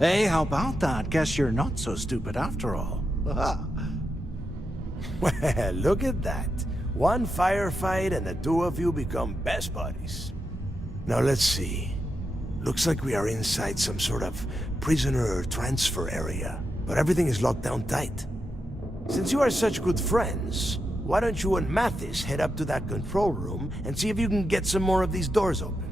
Hey, how about that? Guess you're not so stupid after all. Well, look at that. One firefight and the two of you become best buddies. Now let's see. Looks like we are inside some sort of prisoner transfer area, but everything is locked down tight. Since you are such good friends, why don't you and Mathis head up to that control room and see if you can get some more of these doors open?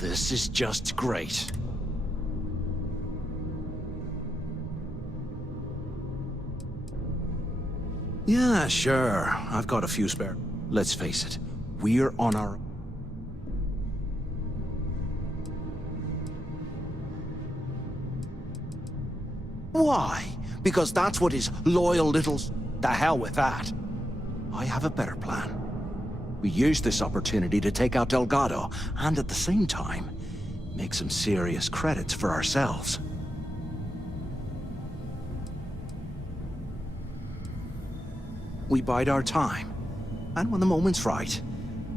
This is just great. Yeah, sure. I've got a few spare. Let's face it, we're on our... Why? Because that's what his loyal little... The hell with that. I have a better plan. We use this opportunity to take out Delgado, and at the same time, make some serious credits for ourselves. We bide our time, and when the moment's right,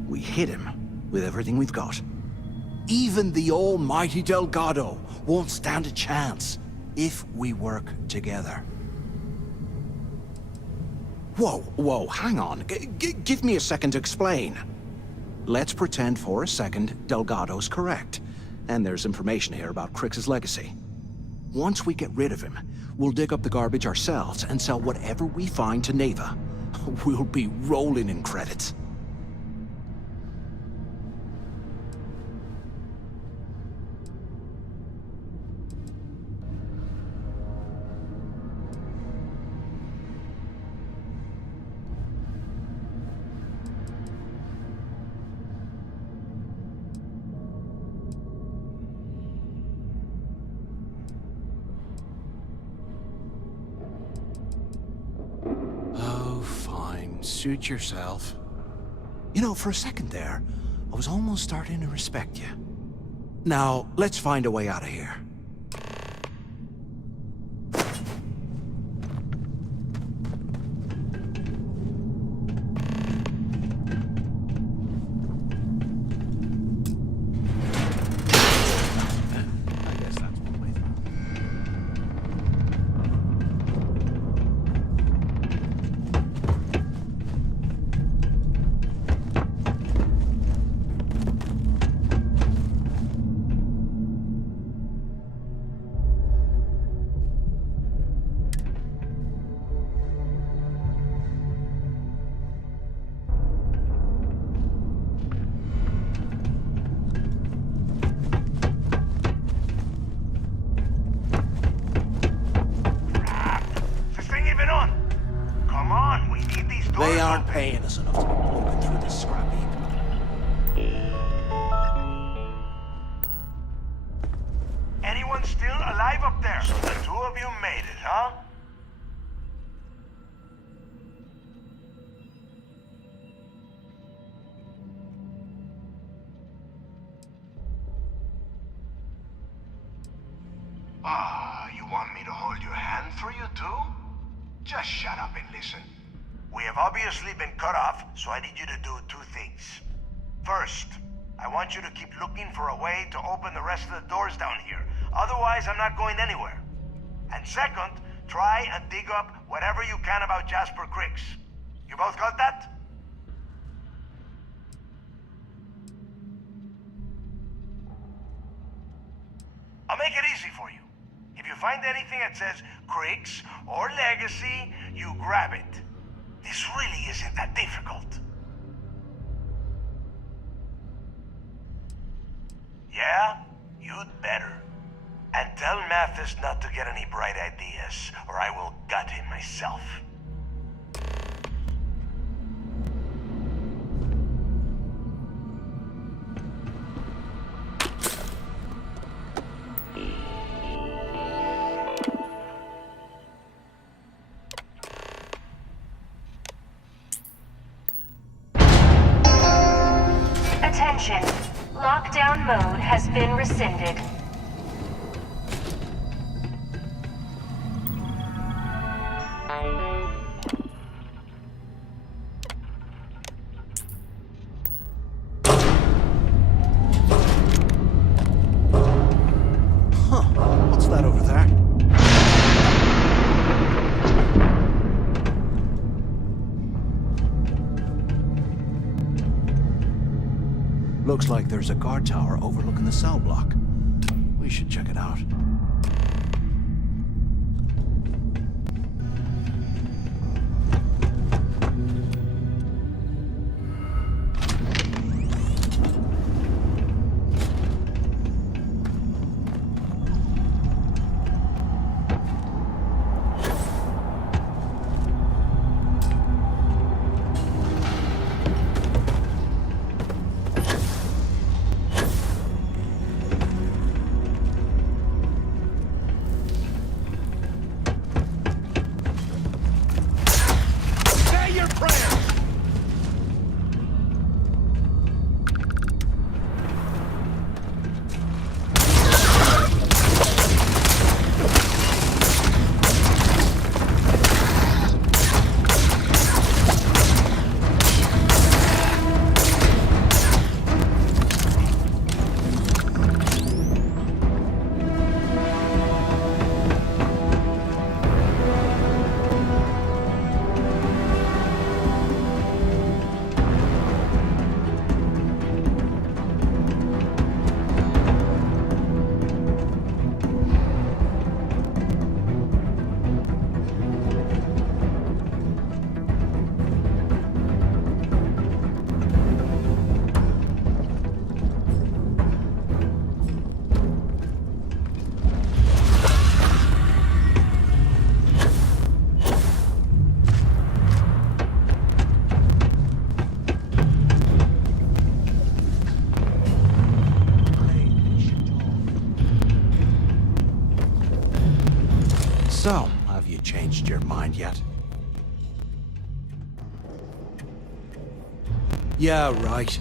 we hit him with everything we've got. Even the almighty Delgado won't stand a chance if we work together. Whoa, hang on. Give me a second to explain. Let's pretend for a second Delgado's correct, and there's information here about Crix's legacy. Once we get rid of him, we'll dig up the garbage ourselves and sell whatever we find to Neva. We'll be rolling in credits. Suit yourself. You know, for a second there, I was almost starting to respect you. Now, let's find a way out of here. They aren't paying us enough to be poking through this scrap heap. Anyone still alive up there? So the two of you made it, huh? You want me to hold your hand for you too? Just shut up and listen. We have obviously been cut off, so I need you to do two things. First, I want you to keep looking for a way to open the rest of the doors down here. Otherwise, I'm not going anywhere. And second, try and dig up whatever you can about Jasper Cricks. You both got that? I'll make it easy for you. If you find anything that says Cricks or Legacy, you grab it. This really isn't that difficult. Yeah? You'd better. And tell Mathis not to get any bright ideas, or I will gut him myself. Attention. Lockdown mode has been rescinded. What's that over there? Looks like there's a guard tower overlooking the cell block. We should check it out. So, have you changed your mind yet? Yeah, right.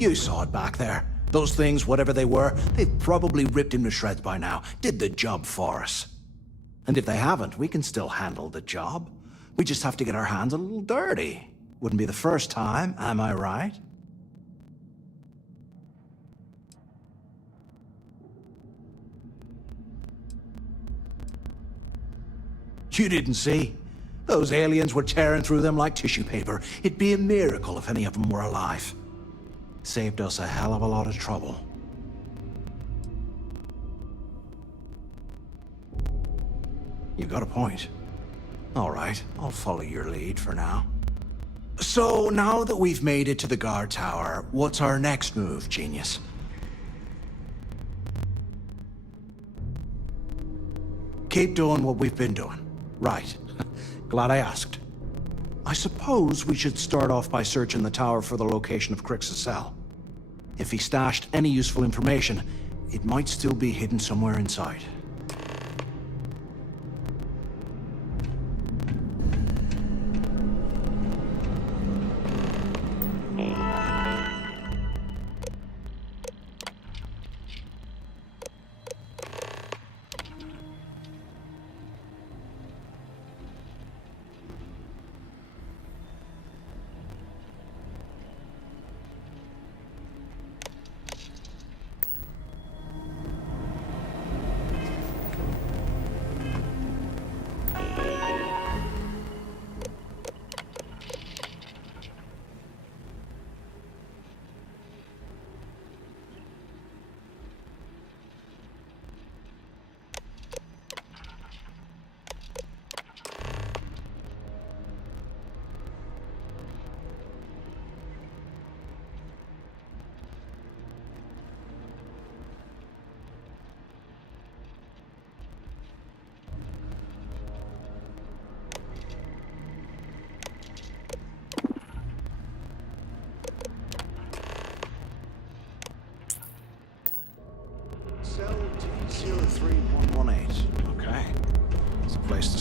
You saw it back there. Those things, whatever they were, they've probably ripped him to shreds by now. Did the job for us. And if they haven't, we can still handle the job. We just have to get our hands a little dirty. Wouldn't be the first time, am I right? You didn't see? Those aliens were tearing through them like tissue paper. It'd be a miracle if any of them were alive. Saved us a hell of a lot of trouble. You got a point. All right, I'll follow your lead for now. So, now that we've made it to the guard tower, what's our next move, genius? Keep doing what we've been doing. Right. Glad I asked. I suppose we should start off by searching the tower for the location of Crix's cell. If he stashed any useful information, it might still be hidden somewhere inside.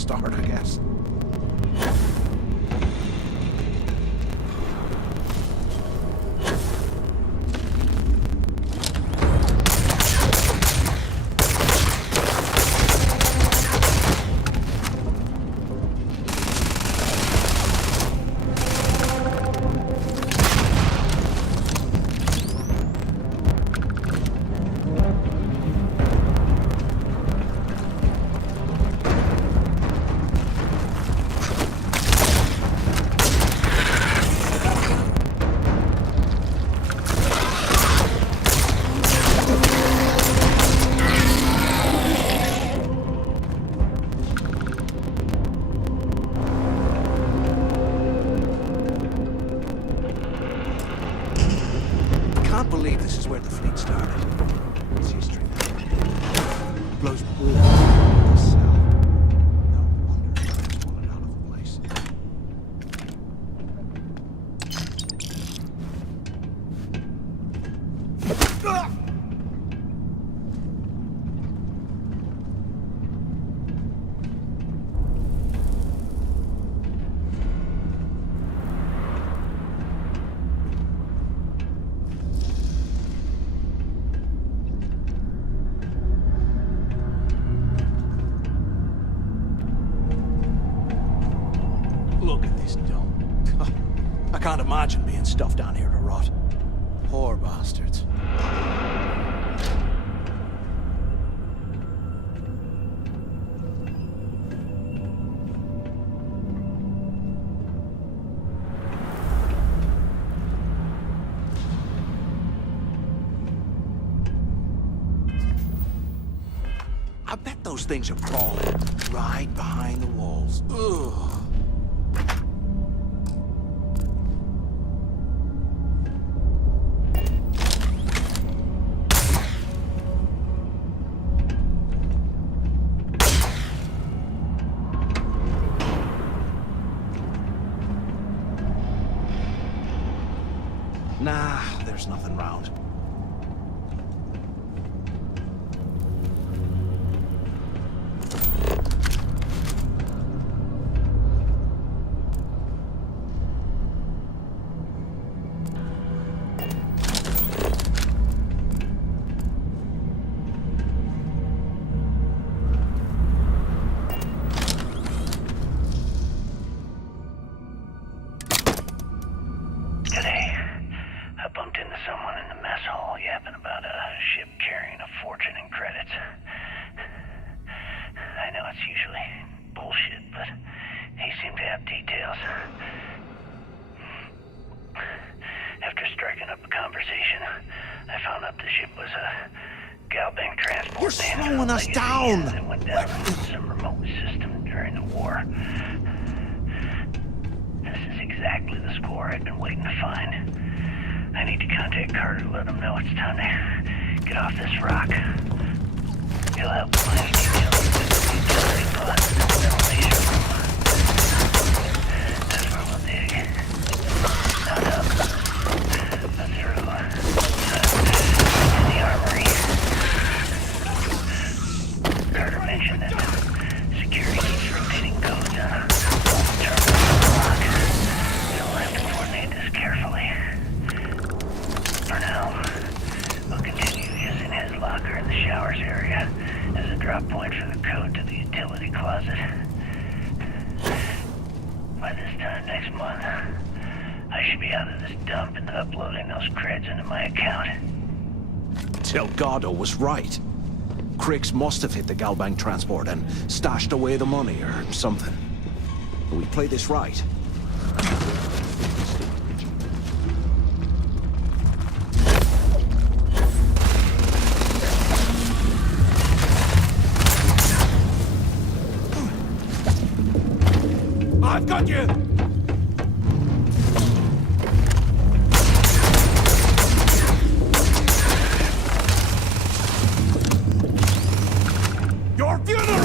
start, I guess. Can't believe this is where the fleet started. It's history now. Blows the cell. No wonder it's fallen out of place. Look at this dome. I can't imagine being stuffed down here to rot. Poor bastards. I bet those things are crawling right behind the walls. Ugh. Nah, there's nothing round. Today, I bumped into someone in the mess hall yapping about a ship carrying a fortune in credits. I know it's usually bullshit, but he seemed to have details. After striking up a conversation, I found out the ship was a Galbank transport. You're slowing us down! That went down in some remote system during the war. This is exactly the score I've been waiting to find. I need to contact Carter to let him know it's time to get off this rock. He'll help find details of the utility pods and the ventilation room. That's where we'll dig. Not up, but through. To the armory. Carter mentioned that security keeps rotating codes on a terminal lock. So we'll have to coordinate this carefully. For now, we'll continue using his locker in the showers area as a drop point for the code to the utility closet. By this time next month, I should be out of this dump and uploading those creds into my account. Delgado was right. Cricks must have hit the Galbank transport and stashed away the money or something. We play this right. I've got you! Your funeral!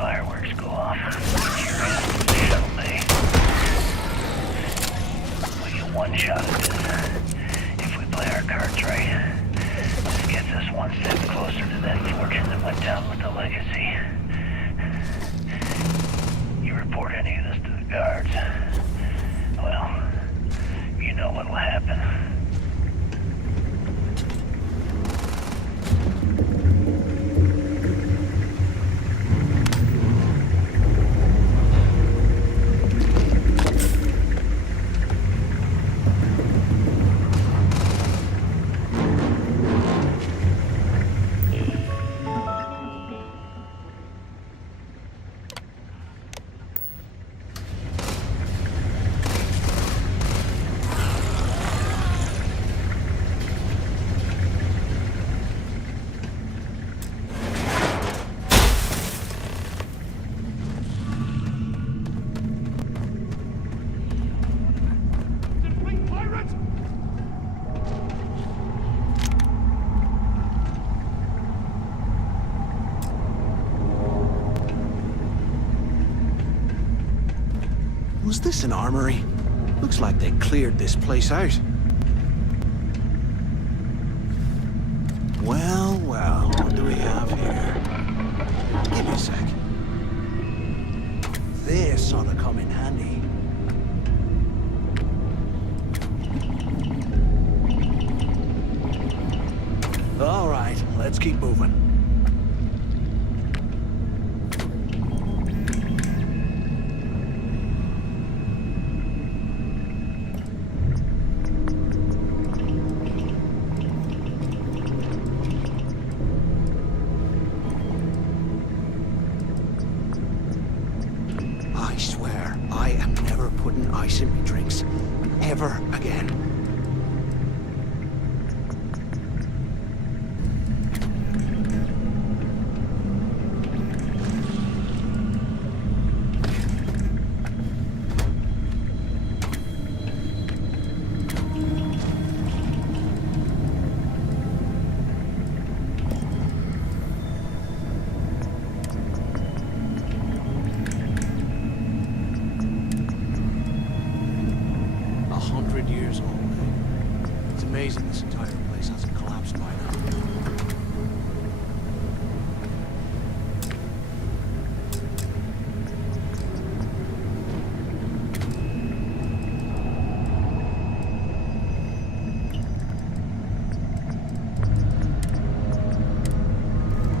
fireworks go off. Curious to the shuttle bay. We get one shot at this. If we play our cards right, this gets us one step closer to that fortune that went down with the legacy. You report any of this to the guards, well, you know what'll happen. Was this an armory? Looks like they cleared this place out. Well, well, what do we have here? Give me a sec. This ought to come in handy. All right, let's keep moving. I swear, I am never putting ice in my drinks. Ever again. Years old. It's amazing this entire place hasn't collapsed by now.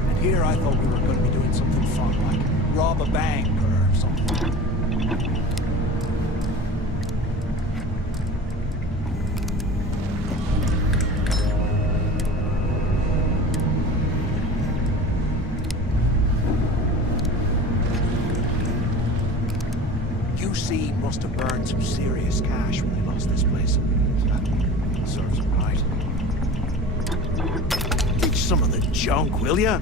And here I thought we were going to be doing something fun, like rob a bank or something. UC must have burned some serious cash when they lost this place. Serves them right. Ditch some of the junk, will ya?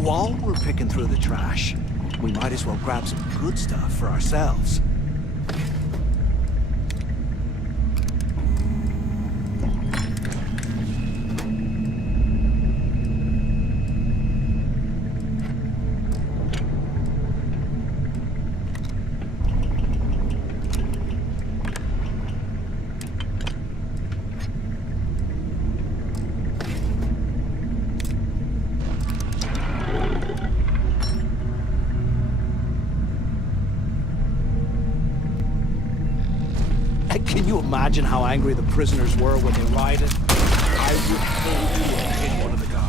While we're picking through the trash, we might as well grab some good stuff for ourselves. Can you imagine how angry the prisoners were when they rioted? I would totally have hit one of the guards.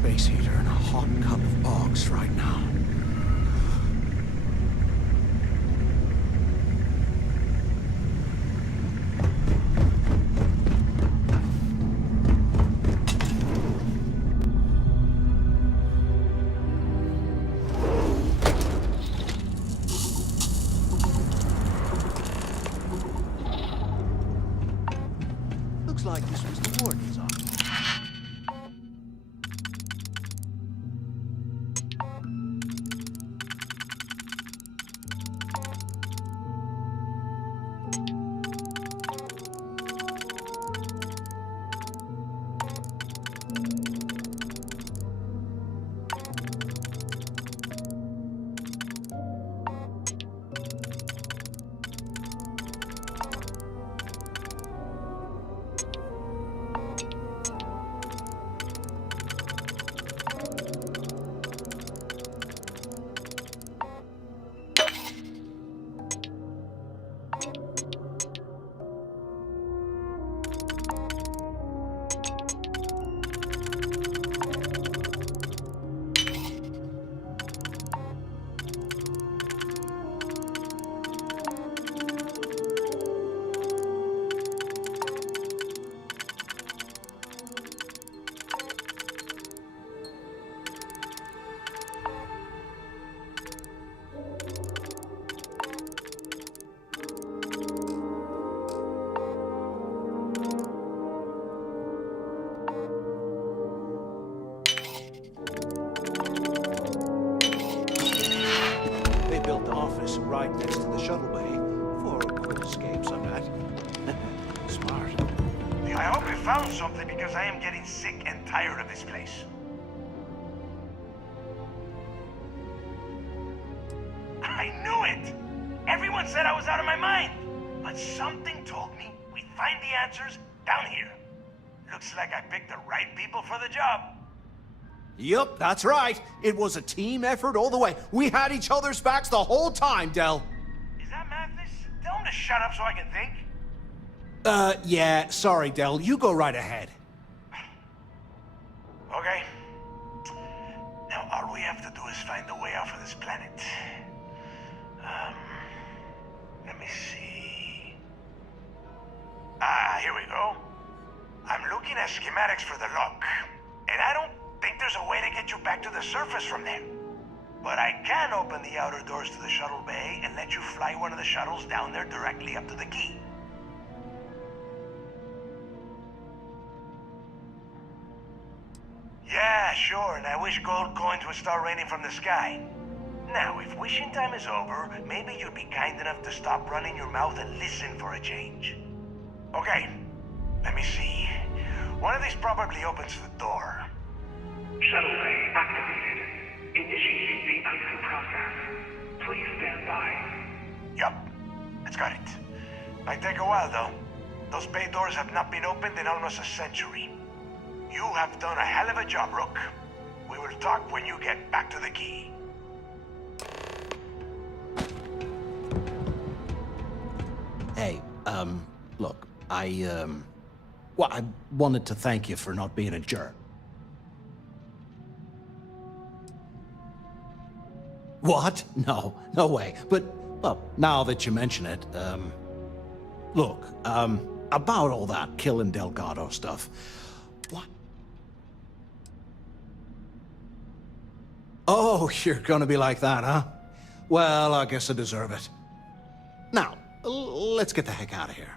space heater and a hot cup of bogs right now. Looks like this was the warden's office. Built the office right next to the shuttle bay for quick escapes, I bet. Smart. I hope you found something because I am getting sick and tired of this place. I knew it! Everyone said I was out of my mind. But something told me we'd find the answers down here. Looks like I picked the right people for the job. Yup, that's right. It was a team effort all the way. We had each other's backs the whole time, Del. Is that Mathis? Tell him to shut up so I can think. Yeah, sorry, Del. You go right ahead. Okay. Now all we have to do is find the way off of this planet. Let me see. Here we go. I'm looking at schematics for the lock, and I don't think there's a way to get you back to the surface from there. But I can open the outer doors to the shuttle bay and let you fly one of the shuttles down there directly up to the key. Yeah, sure, and I wish gold coins would start raining from the sky. Now, if wishing time is over, maybe you'd be kind enough to stop running your mouth and listen for a change. Okay, let me see. One of these probably opens the door. Shuttle bay activated. Initiating the icing process. Please stand by. Yup, it's got it. Might take a while, though. Those bay doors have not been opened in almost a century. You have done a hell of a job, Rook. We will talk when you get back to the key. Hey, look, well, I wanted to thank you for not being a jerk. What? No, no way. But, well, now that you mention it, look, about all that killing Delgado stuff, what? Oh, you're gonna be like that, huh? Well, I guess I deserve it. Now, let's get the heck out of here.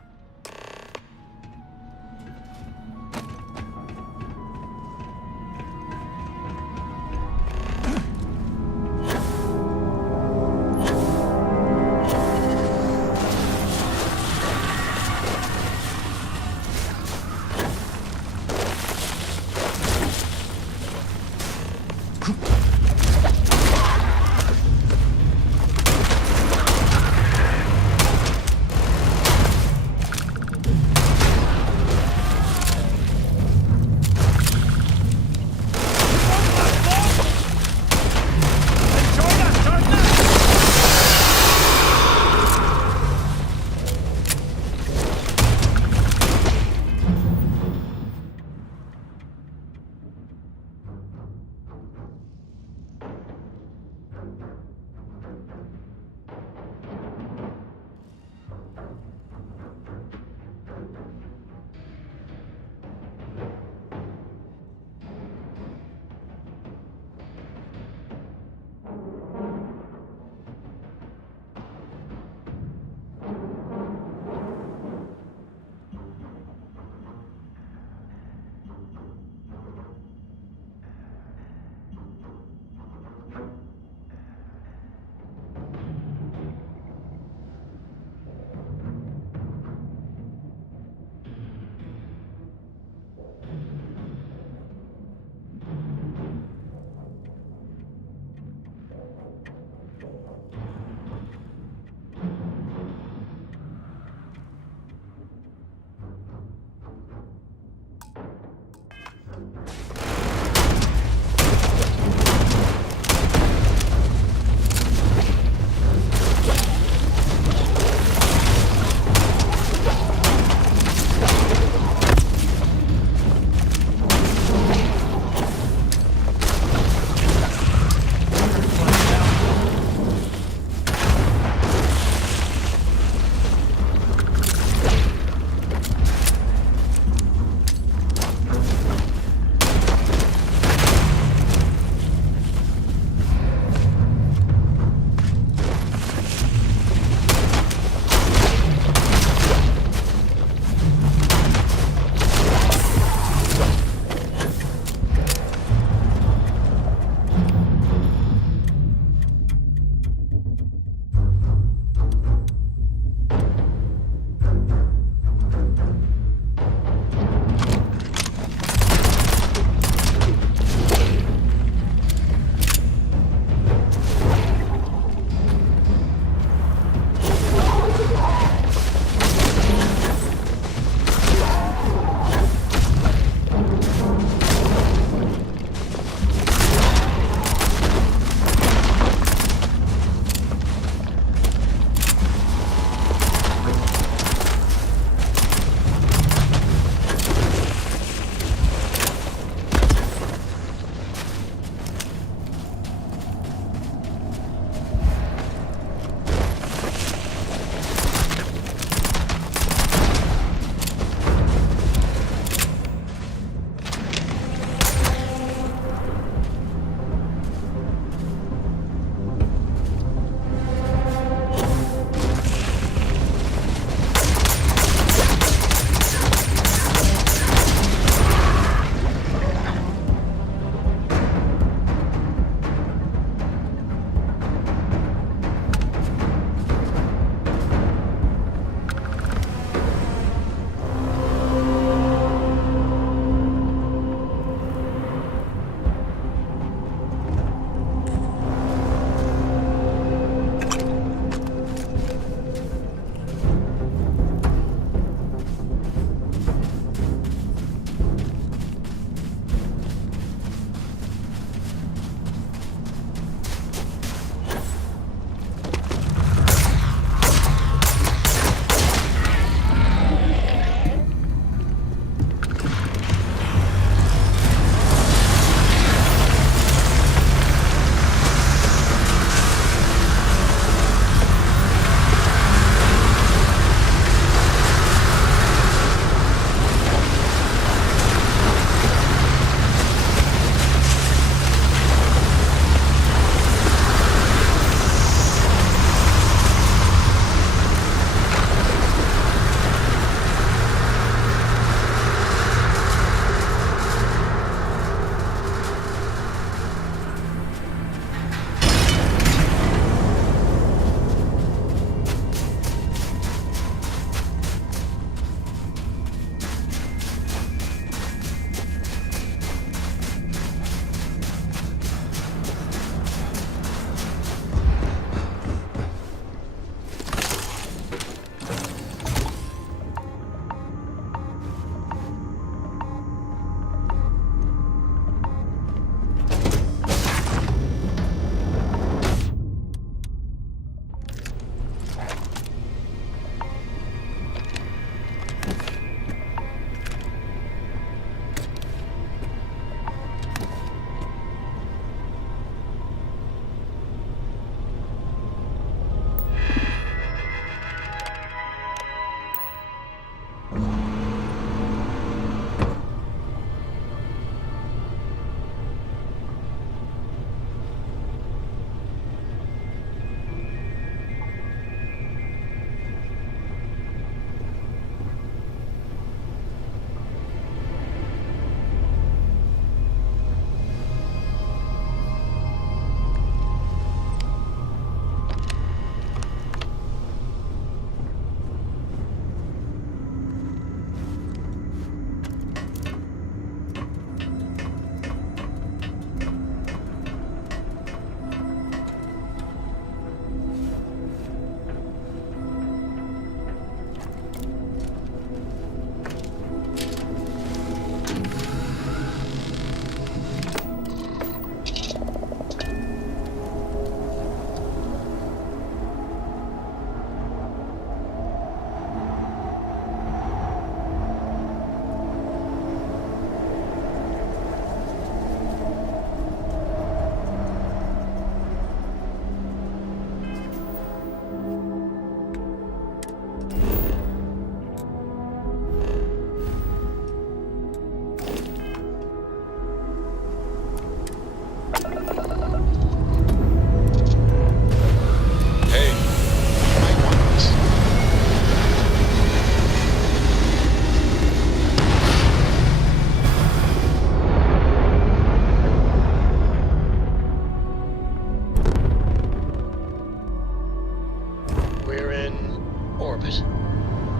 it.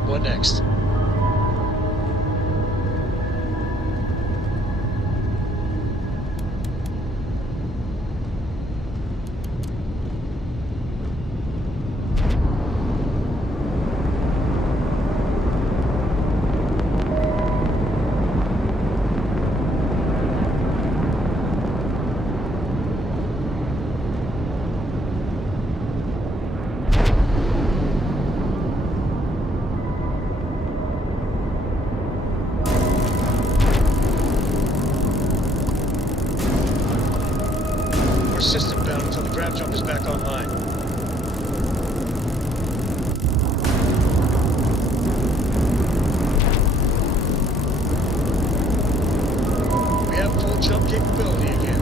What next? System bound until the grav jump is back online. We have full jump capability again.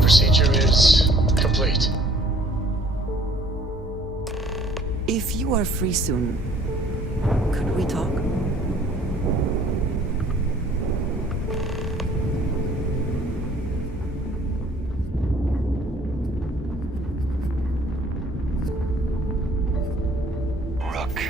Procedure is complete. If you are free soon, could we talk? Rook.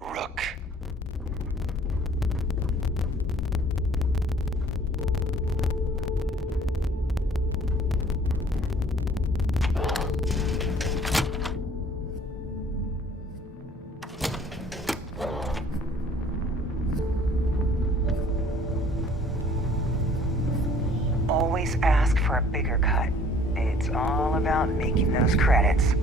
Rook. Always ask for a bigger cut. It's all about making those credits.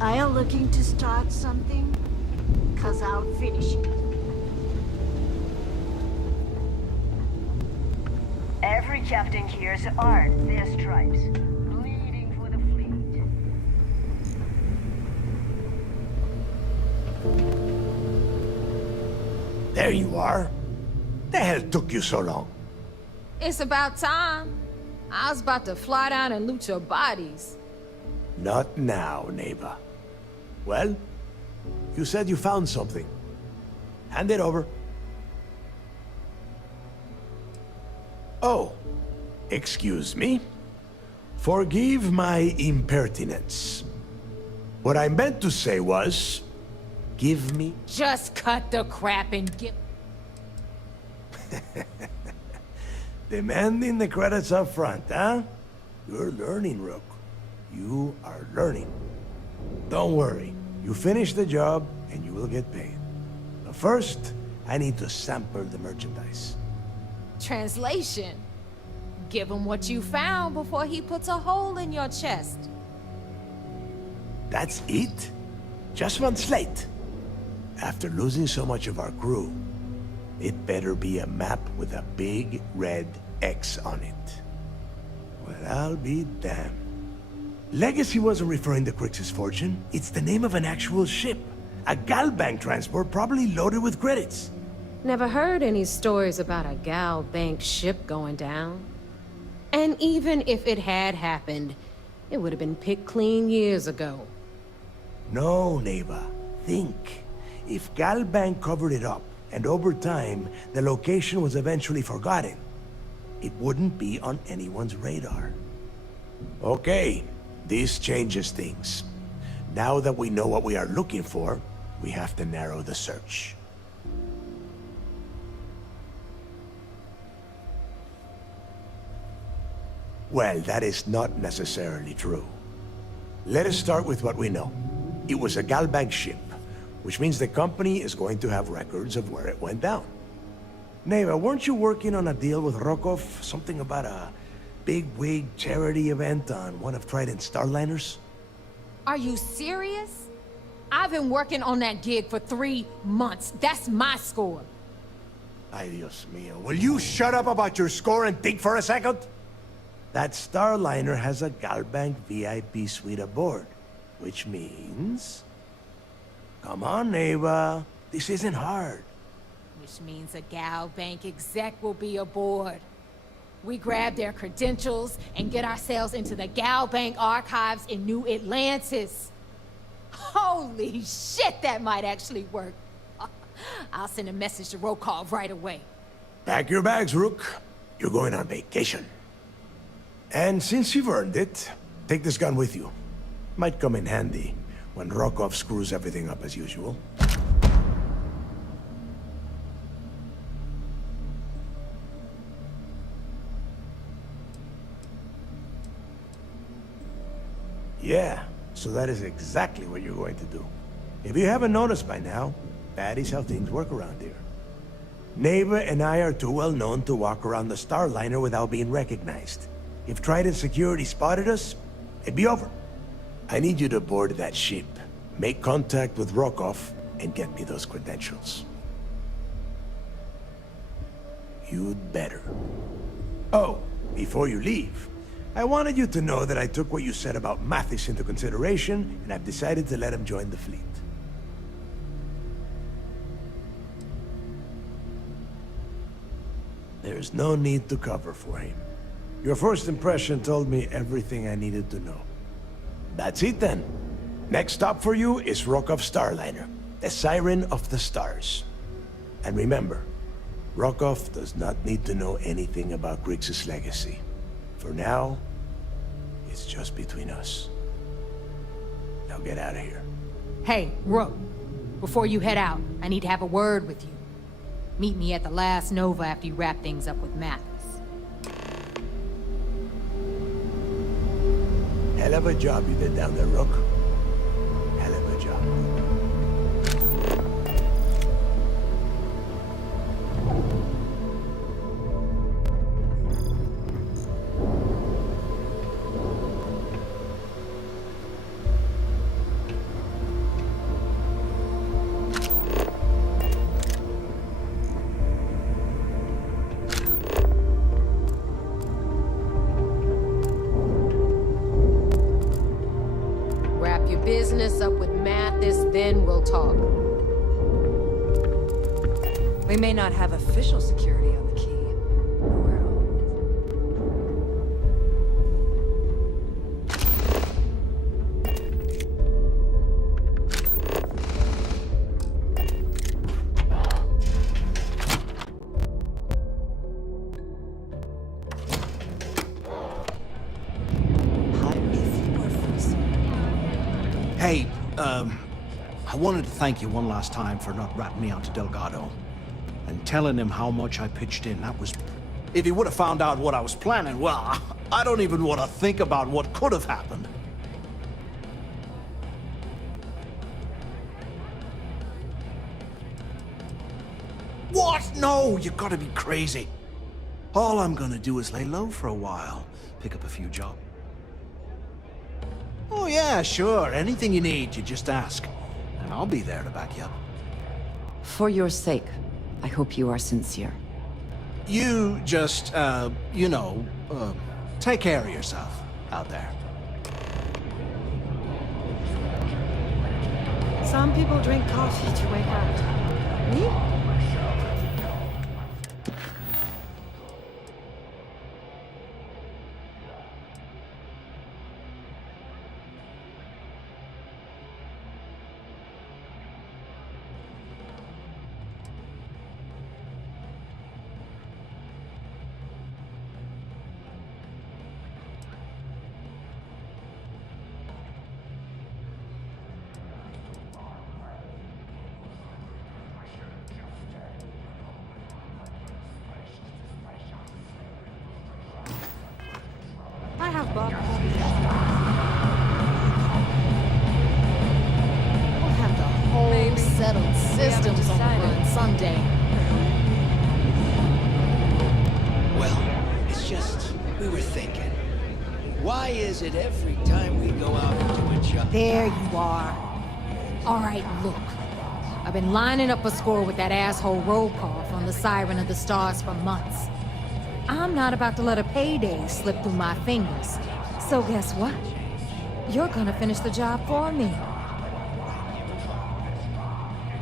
Are you looking to start something? 'Cause I'll finish it. Every captain here's art their stripes. Bleeding for the fleet. There you are. The hell took you so long? It's about time. I was about to fly down and loot your bodies. Not now, neighbor. Well, you said you found something. Hand it over. Oh, excuse me. Forgive my impertinence. What I meant to say was, give me... Just cut the crap and get... Demanding the credits up front, huh? You're learning, Rook. You are learning. Don't worry. You finish the job, and you will get paid. But first, I need to sample the merchandise. Translation. Give him what you found before he puts a hole in your chest. That's it? Just one slate. After losing so much of our crew, it better be a map with a big red X on it. Well, I'll be damned. Legacy wasn't referring to Crix's fortune. It's the name of an actual ship. A Galbank transport probably loaded with credits. Never heard any stories about a Gal Bank ship going down. And even if it had happened, it would have been picked clean years ago. No, Neva. Think. If Galbank covered it up, and over time, the location was eventually forgotten, it wouldn't be on anyone's radar. Okay, this changes things. Now that we know what we are looking for, we have to narrow the search. Well, that is not necessarily true. Let us start with what we know. It was a Galbank ship, which means the company is going to have records of where it went down. Neva, weren't you working on a deal with Rokov? Something about a big-wig charity event on one of Trident's starliners? Are you serious? I've been working on that gig for 3 months. That's my score. Ay, Dios mío. Will you shut up about your score and think for a second? That starliner has a Galbank VIP suite aboard, which means... Come on, Neva. This isn't hard. Which means a Galbank exec will be aboard. We grab their credentials and get ourselves into the Galbank archives in New Atlantis. Holy shit, that might actually work. I'll send a message to Rokov right away. Pack your bags, Rook. You're going on vacation. And since you've earned it, take this gun with you. Might come in handy when Rokov screws everything up as usual. Yeah, so that is exactly what you're going to do. If you haven't noticed by now, that is how things work around here. Neva and I are too well known to walk around the starliner without being recognized. If Trident security spotted us, it'd be over. I need you to board that ship, make contact with Rokov, and get me those credentials. You'd better. Oh, before you leave, I wanted you to know that I took what you said about Mathis into consideration, and I've decided to let him join the fleet. There's no need to cover for him. Your first impression told me everything I needed to know. That's it then. Next stop for you is Rokov Starliner, the Siren of the Stars. And remember, Rokov does not need to know anything about Griggs' legacy. For now, it's just between us. Now get out of here. Hey, Rook, before you head out, I need to have a word with you. Meet me at the last Nova after you wrap things up with Mathis. Hell of a job you did down there, Rook. Hell of a job. Business up with Mathis, then we'll talk. We may not have official security on the key. Hey, I wanted to thank you one last time for not ratting me out to Delgado and telling him how much I pitched in. That was... If he would have found out what I was planning, well, I don't even want to think about what could have happened. What? No, you gotta be crazy. All I'm gonna do is lay low for a while, pick up a few jobs. Oh yeah, sure. Anything you need, you just ask. And I'll be there to back you up. For your sake, I hope you are sincere. You just, take care of yourself out there. Some people drink coffee to wake up. Me? have Bob. We'll have the whole Maybe. settled systems on the run someday. Well, it's just, we were thinking. Why is it every time we go out and do a job... There you are. All right, look. I've been lining up a score with that asshole roll call from the Siren of the Stars for months. I'm not about to let a payday slip through my fingers. So guess what? You're gonna finish the job for me.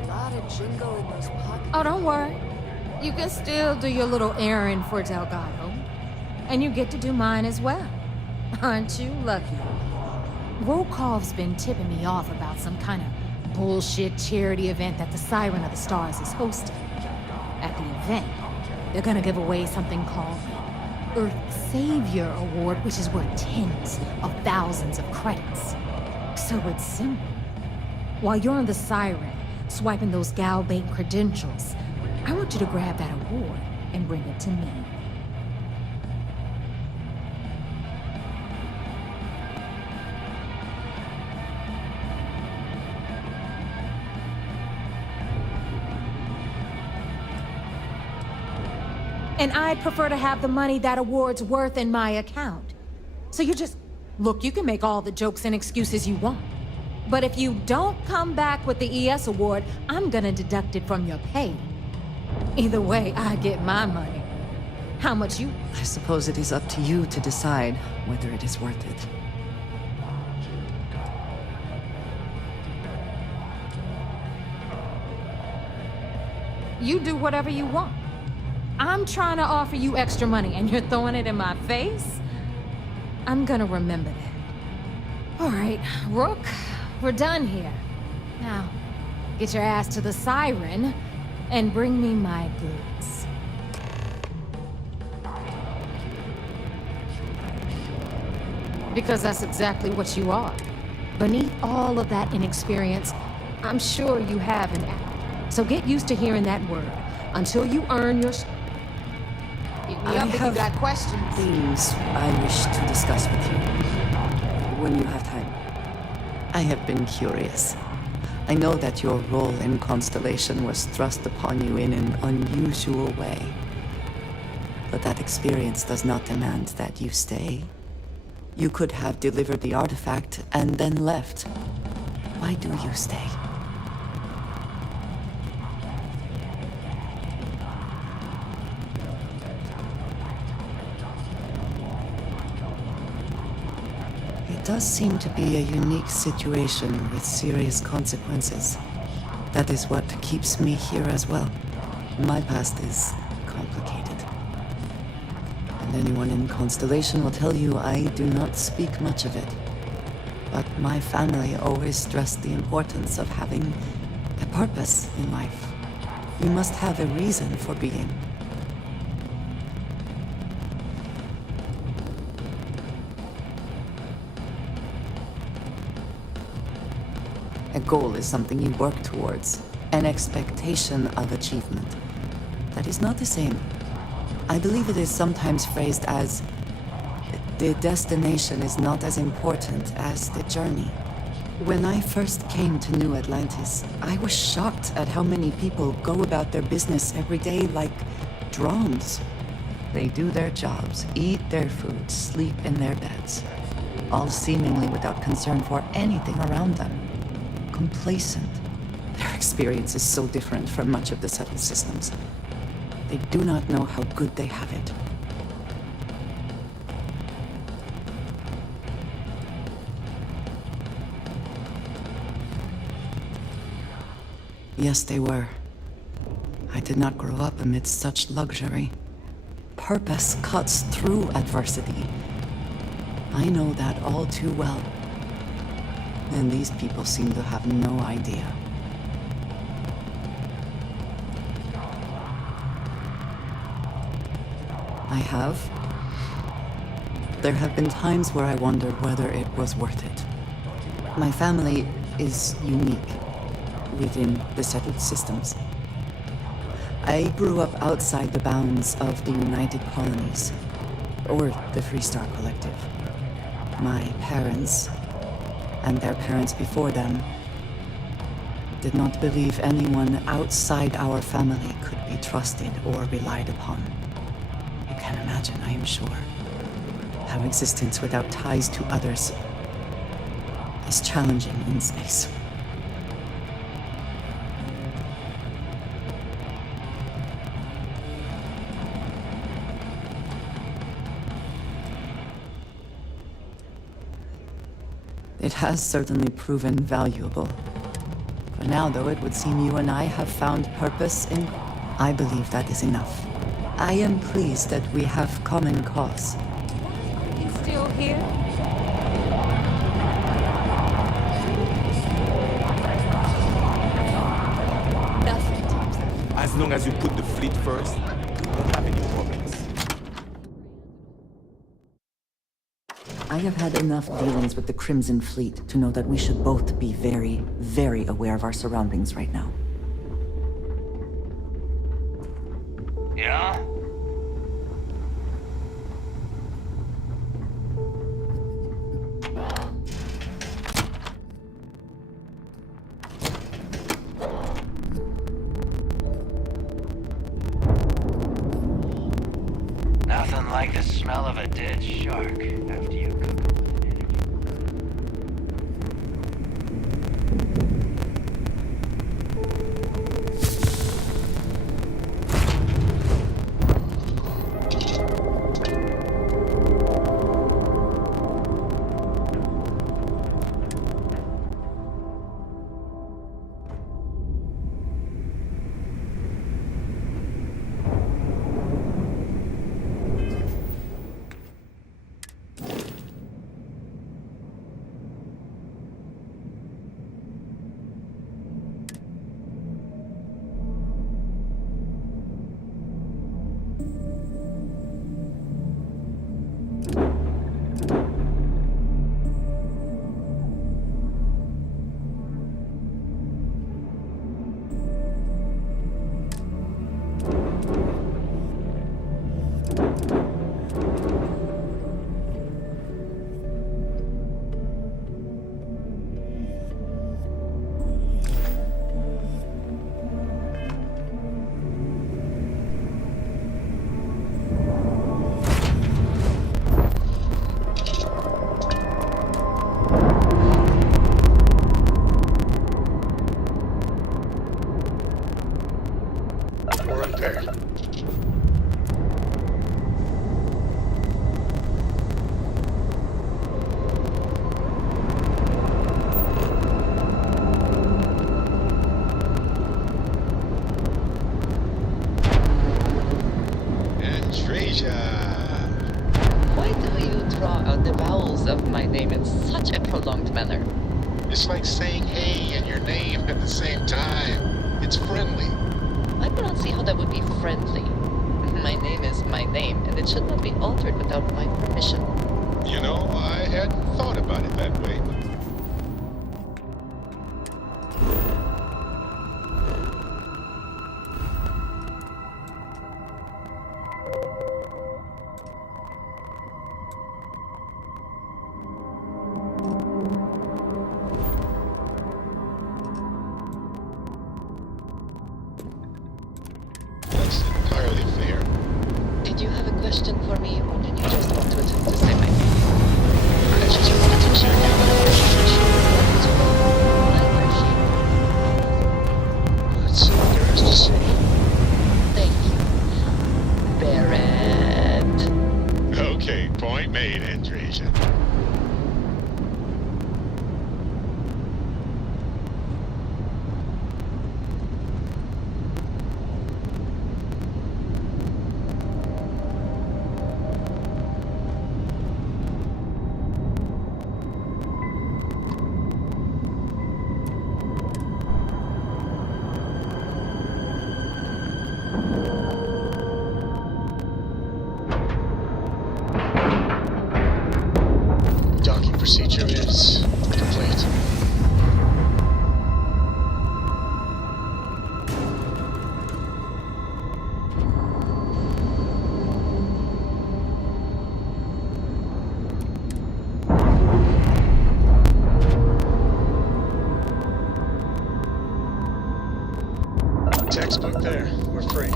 A lot of jingle in those pockets. Oh, don't worry. You can still do your little errand for Delgado. And you get to do mine as well. Aren't you lucky? Rokov's been tipping me off about some kind of bullshit charity event that the Siren of the Stars is hosting. At the event, they're gonna give away something called Earth Savior Award, which is worth tens of thousands of credits. So it's simple. While you're on the Siren, swiping those gal bank credentials, I want you to grab that award and bring it to me. And I'd prefer to have the money that award's worth in my account. So you just... Look, you can make all the jokes and excuses you want. But if you don't come back with the ES award, I'm gonna deduct it from your pay. Either way, I get my money. How much you... I suppose it is up to you to decide whether it is worth it. You do whatever you want. I'm trying to offer you extra money and you're throwing it in my face? I'm gonna remember that. All right, Rook, we're done here. Now, get your ass to the Siren and bring me my goods. Because that's exactly what you are. Beneath all of that inexperience, I'm sure you have an act. So get used to hearing that word until you earn your... Hit me up if you got questions. Things I wish to discuss with you. When you have time. I have been curious. I know that your role in Constellation was thrust upon you in an unusual way. But that experience does not demand that you stay. You could have delivered the artifact and then left. Why do you stay? It does seem to be a unique situation with serious consequences. That is what keeps me here as well. My past is complicated. And anyone in Constellation will tell you I do not speak much of it. But my family always stressed the importance of having a purpose in life. You must have a reason for being. A goal is something you work towards, an expectation of achievement. That is not the same. I believe it is sometimes phrased as, the destination is not as important as the journey. When I first came to New Atlantis, I was shocked at how many people go about their business every day like drones. They do their jobs, eat their food, sleep in their beds, all seemingly without concern for anything around them. Complacent. Their experience is so different from much of the settled systems. They do not know how good they have it. Yes, they were. I did not grow up amidst such luxury. Purpose cuts through adversity. I know that all too well. And these people seem to have no idea. I have. There have been times where I wondered whether it was worth it. My family is unique within the settled systems. I grew up outside the bounds of the United Colonies, or the Free Star Collective. My parents, and their parents before them, did not believe anyone outside our family could be trusted or relied upon. You can imagine, I am sure, how existence without ties to others is challenging in space. It has certainly proven valuable. For now, though, it would seem you and I have found purpose in... I believe that is enough. I am pleased that we have common cause. You still here? Nothing. As long as you put the fleet first, you don't have any problems. I have had enough dealings with the Crimson Fleet to know that we should both be very, very aware of our surroundings right now. Yeah? Nothing like the smell of a dead shark after you cook it with an energy. Why do you draw out the vowels of my name in such a prolonged manner? It's like saying hey and your name at the same time. It's friendly. I do not see how that would be friendly. My name is my name, and it should not be altered without my permission. You know, I hadn't thought about it that way. That's entirely fair. Did you have a question for me, or did you just want to attempt to say my name? I just wanted to check in on your situation. That's all there is to say. Thank you, Barrett. Okay, point made, Andresia. Docking procedure is complete. textbook. There, we're free.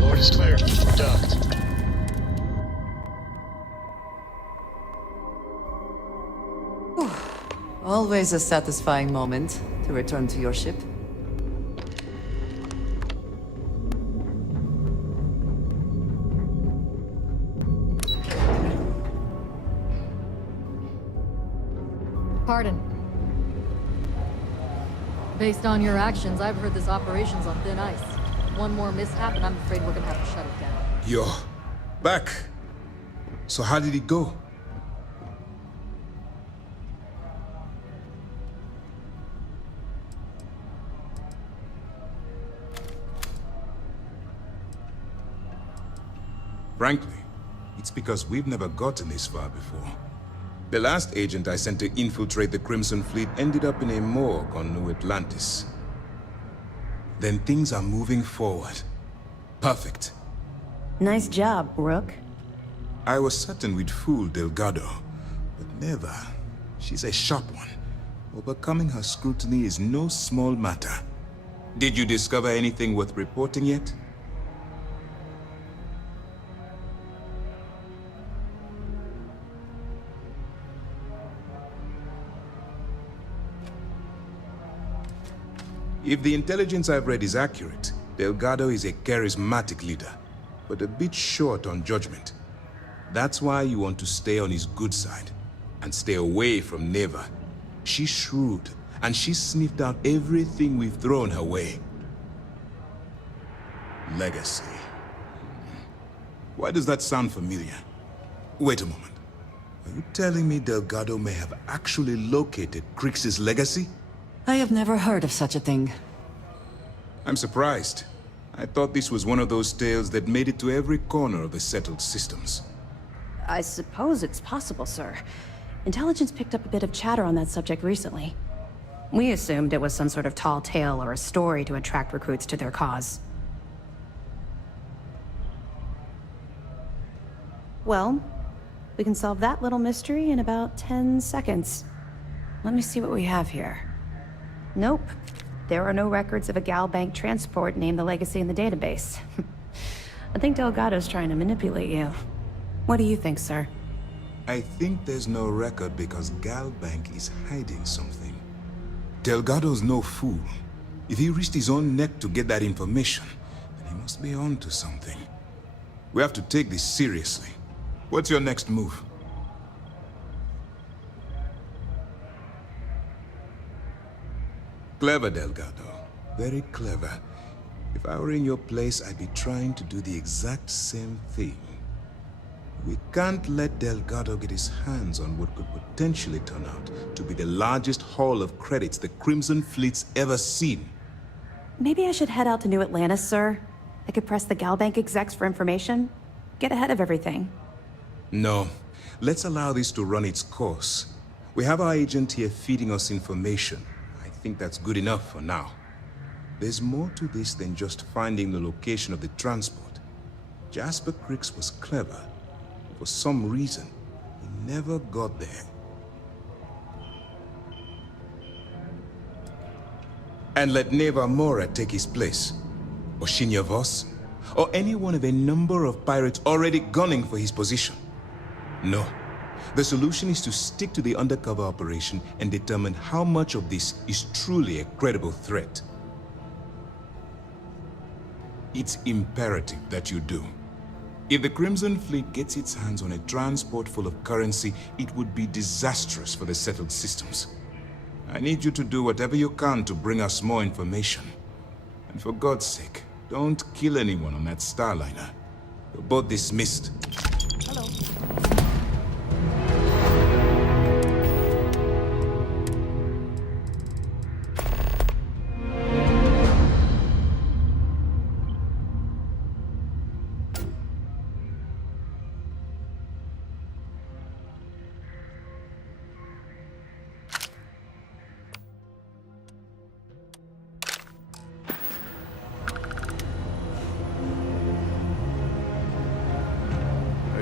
Board is clear. Docked. Always a satisfying moment to return to your ship. Pardon. Based on your actions, I've heard this operation's on thin ice. One more mishap and I'm afraid we're gonna have to shut it down. You're back. So how did it go? Frankly, it's because we've never gotten this far before. The last agent I sent to infiltrate the Crimson Fleet ended up in a morgue on New Atlantis. Then things are moving forward. Perfect. Nice job, Rook. I was certain we'd fool Delgado, but never. She's a sharp one. Overcoming her scrutiny is no small matter. Did you discover anything worth reporting yet? If the intelligence I've read is accurate, Delgado is a charismatic leader, but a bit short on judgment. That's why you want to stay on his good side, and stay away from Neva. She's shrewd, and she's sniffed out everything we've thrown her way. Legacy. Why does that sound familiar? Wait a moment. Are you telling me Delgado may have actually located Crix's legacy? I have never heard of such a thing. I'm surprised. I thought this was one of those tales that made it to every corner of the settled systems. I suppose it's possible, sir. Intelligence picked up a bit of chatter on that subject recently. We assumed it was some sort of tall tale or a story to attract recruits to their cause. Well, we can solve that little mystery in about 10 seconds. Let me see what we have here. Nope. There are no records of a Gal Bank transport named the Legacy in the database. I think Delgado's trying to manipulate you. What do you think, sir? I think there's no record because Gal Bank is hiding something. Delgado's no fool. If he risked his own neck to get that information, then he must be on to something. We have to take this seriously. What's your next move? Clever, Delgado. Very clever. If I were in your place, I'd be trying to do the exact same thing. We can't let Delgado get his hands on what could potentially turn out to be the largest haul of credits the Crimson Fleet's ever seen. Maybe I should head out to New Atlantis, sir. I could press the Gal Bank execs for information. Get ahead of everything. No. Let's allow this to run its course. We have our agent here feeding us information. I think that's good enough for now. There's more to this than just finding the location of the transport. Jasper Crix was clever. For some reason, he never got there. And let Neva Mora take his place. Or Shinya Voss. Or any one of a number of pirates already gunning for his position. No. The solution is to stick to the undercover operation and determine how much of this is truly a credible threat. It's imperative that you do. If the Crimson Fleet gets its hands on a transport full of currency, it would be disastrous for the settled systems. I need you to do whatever you can to bring us more information. And for God's sake, don't kill anyone on that Starliner. You're both dismissed. Hello.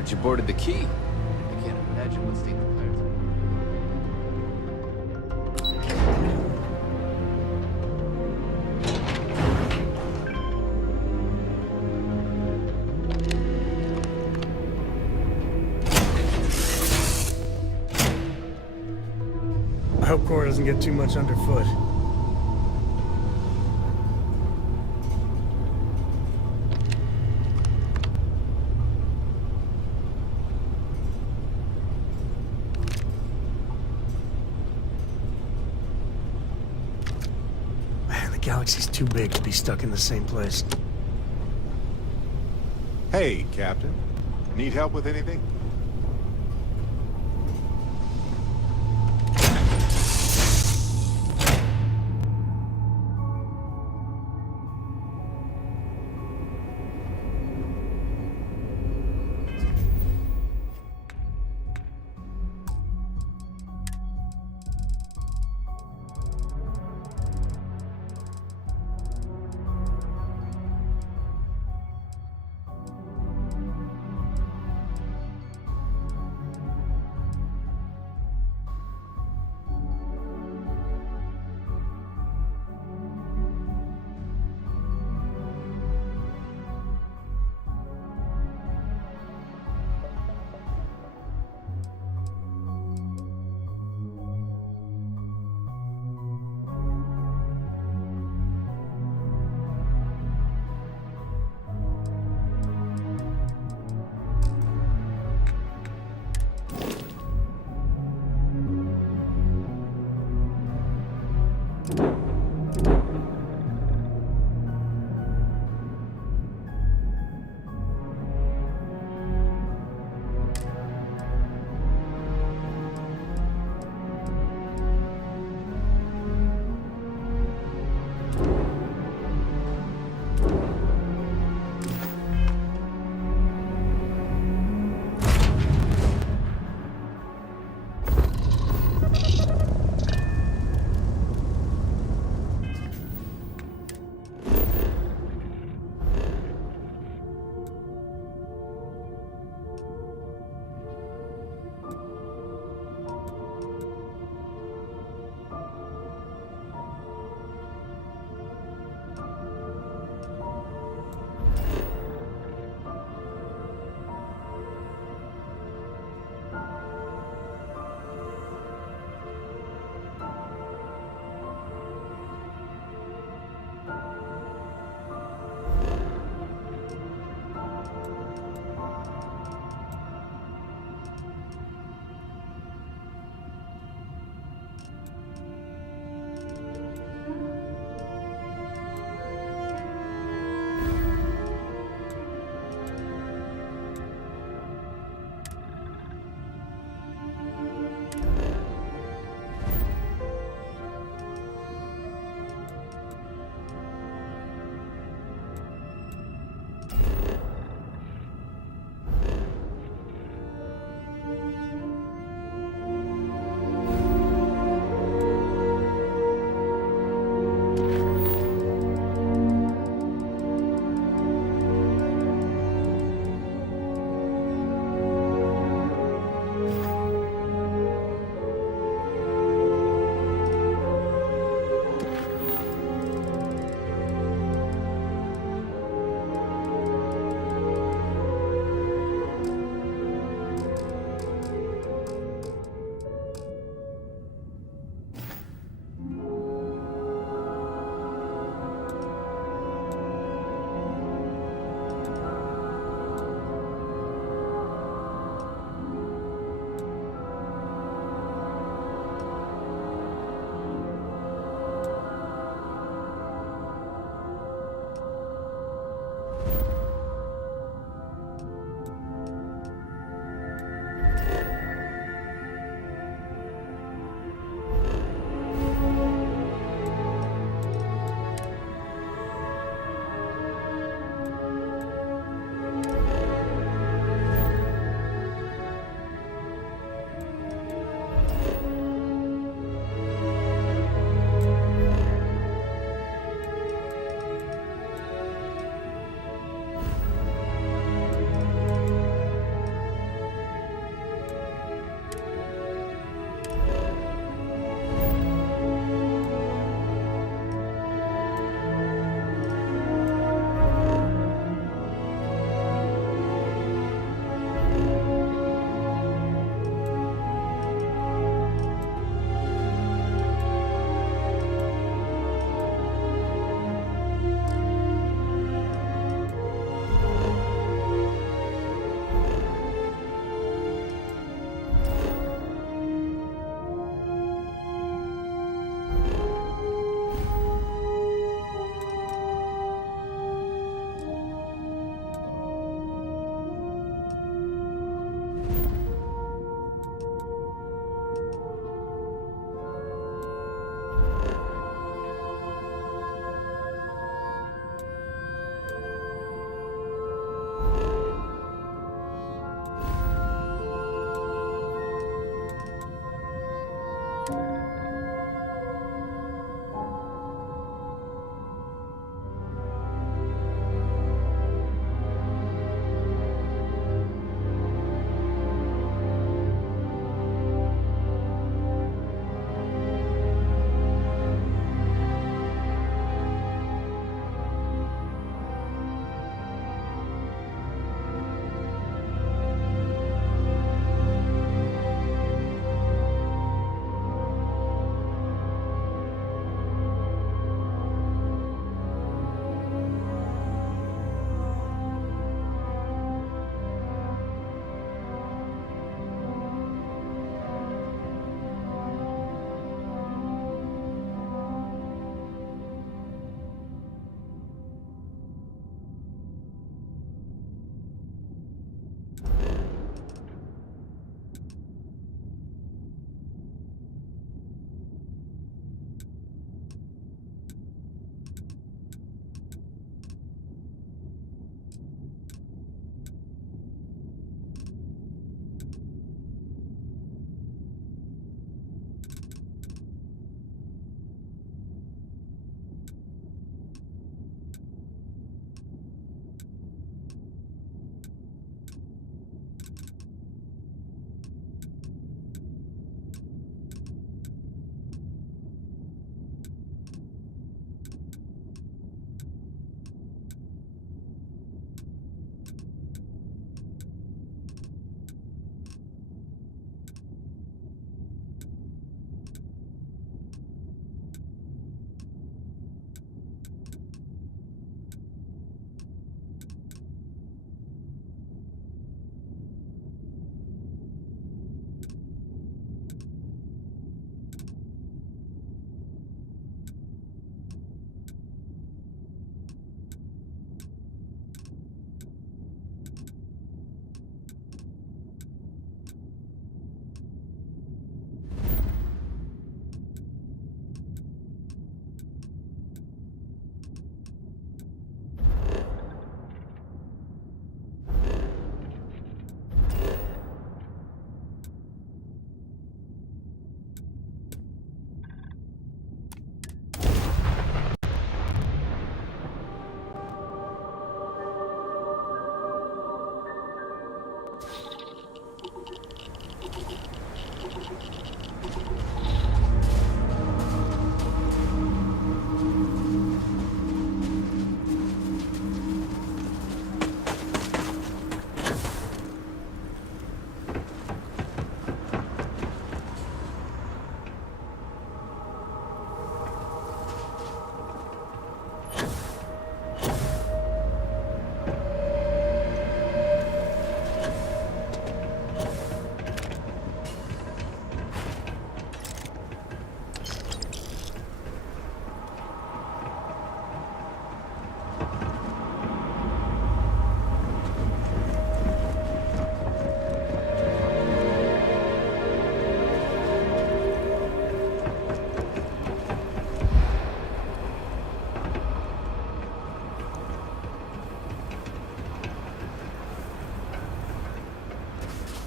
Heard you boarded the Key. I can't imagine what state the pirates are. I hope Cora doesn't get too much underfoot. Man, the galaxy's too big to be stuck in the same place. Hey, Captain. Need help with anything?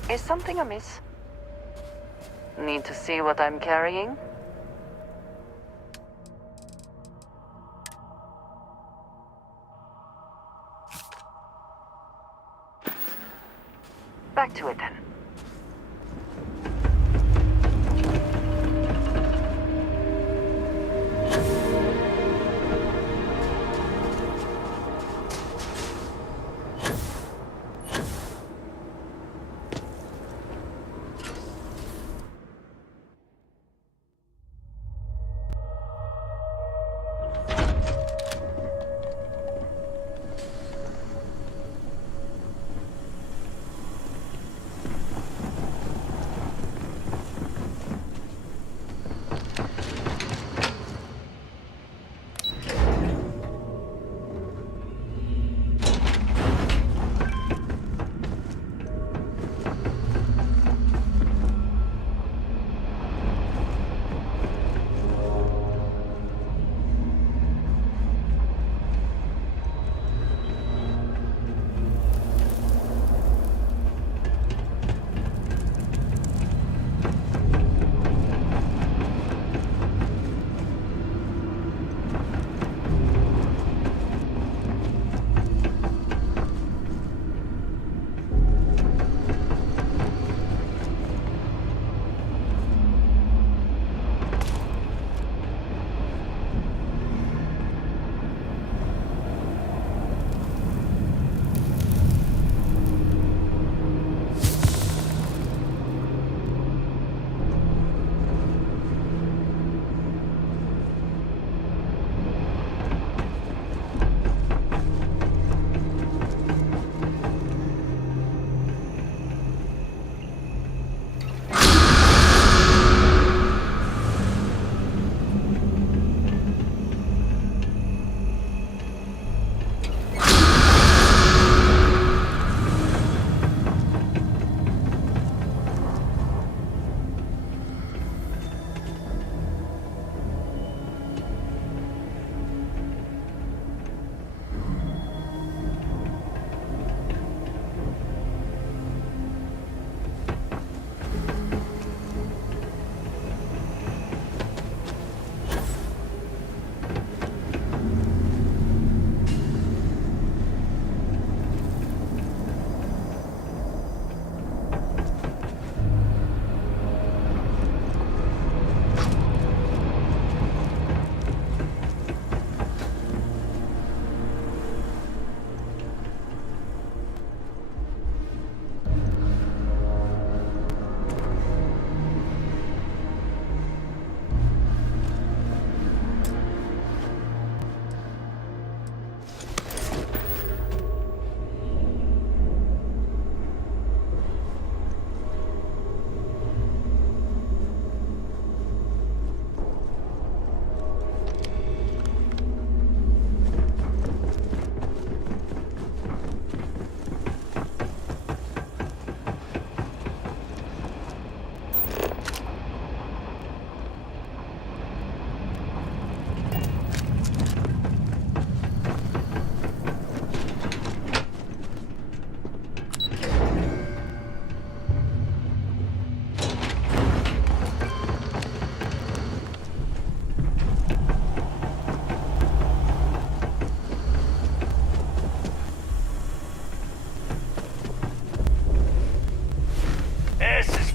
Is something amiss? Need to see what I'm carrying? Back to it then.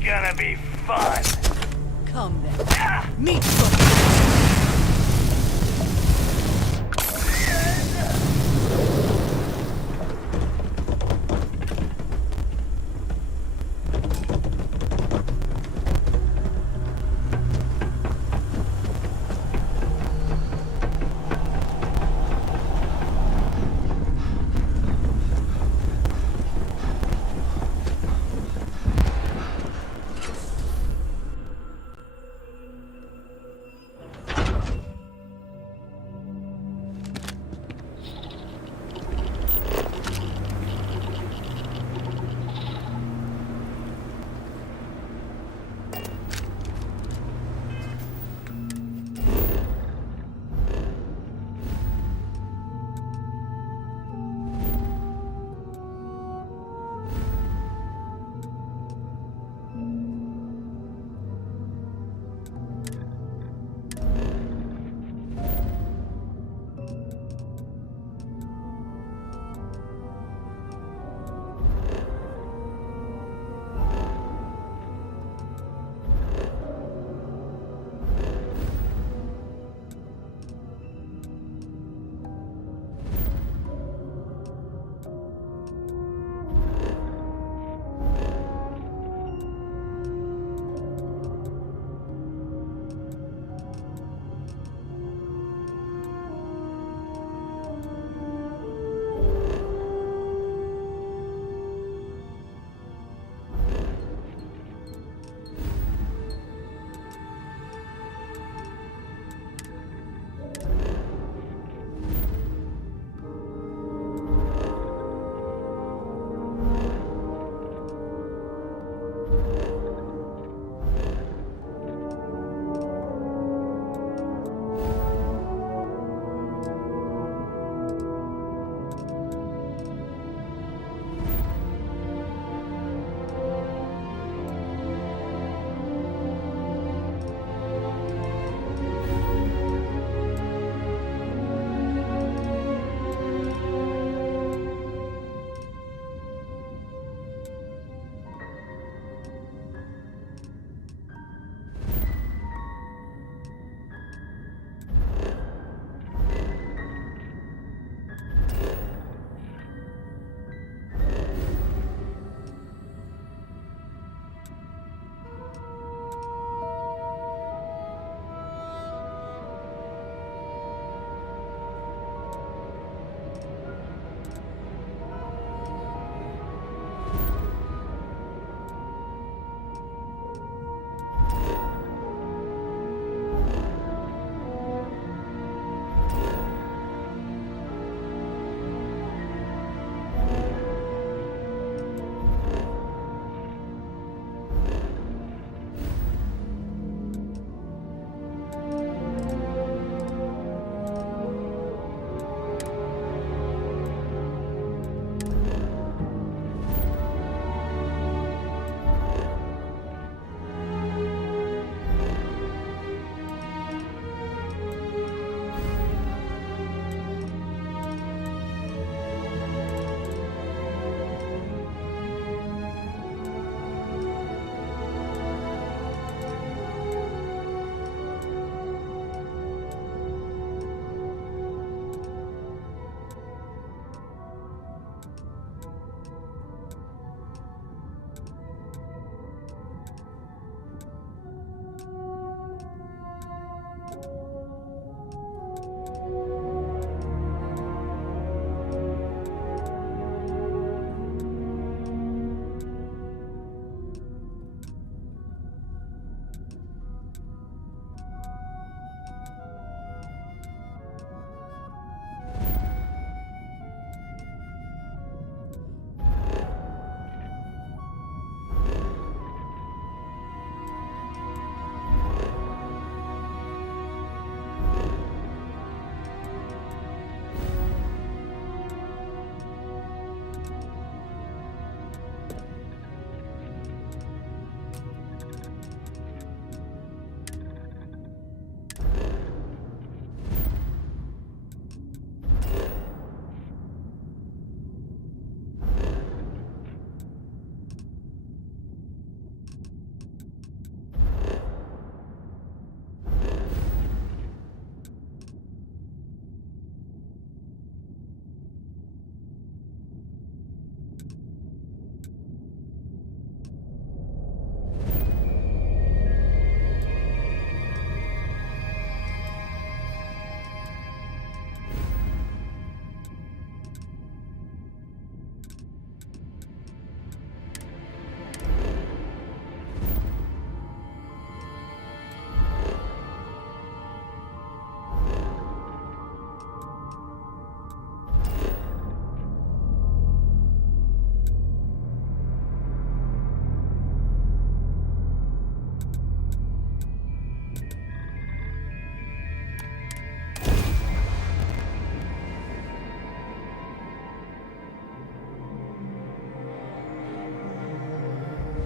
gonna be fun. Come then. Meet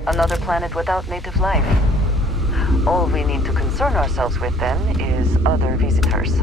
Another planet without native life. All we need to concern ourselves with then is other visitors.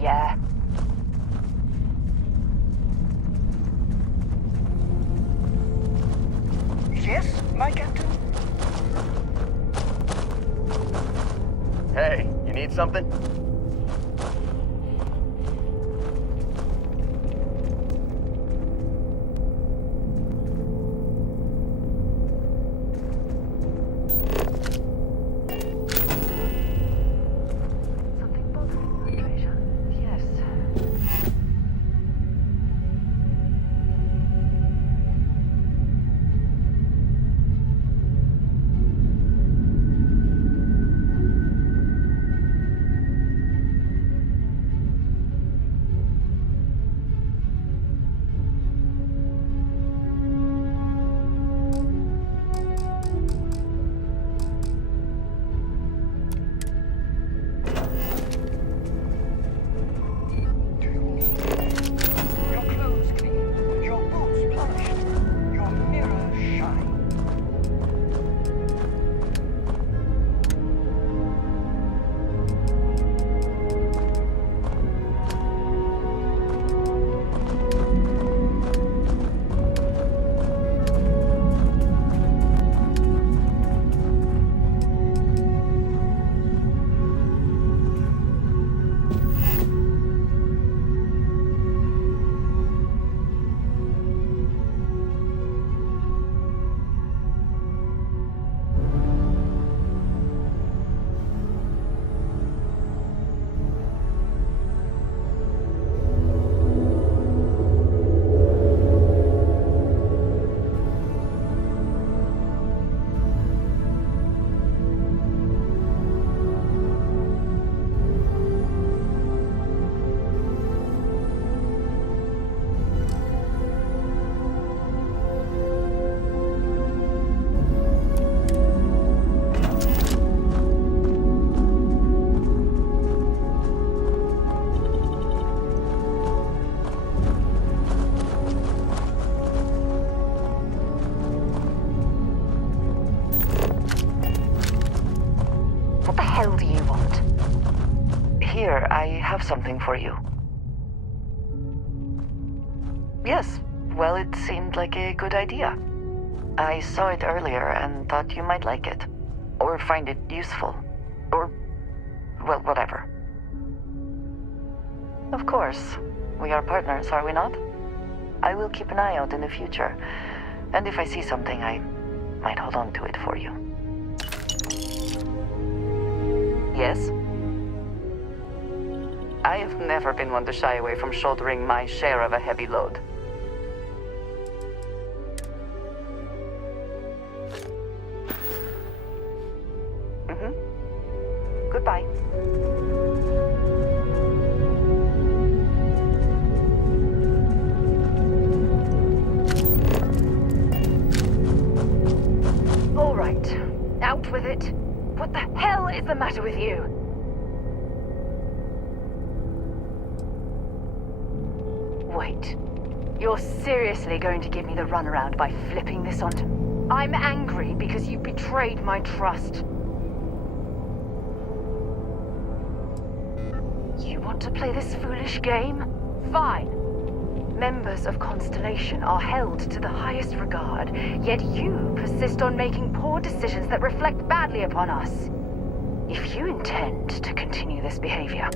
Yeah. Yes, my captain? Hey, you need something? What the hell do you want? Here, I have something for you. Yes, well, it seemed like a good idea. I saw it earlier and thought you might like it. Or find it useful. Or, well, whatever. Of course. We are partners, are we not? I will keep an eye out in the future. And if I see something, I might hold on to it for you. Yes? I have never been one to shy away from shouldering my share of a heavy load. the matter with you? Wait. You're seriously going to give me the runaround by flipping this onto... I'm angry because you betrayed my trust. You want to play this foolish game? Fine. Members of Constellation are held to the highest regard, yet you persist on making poor decisions that reflect badly upon us. If you intend to continue this behavior,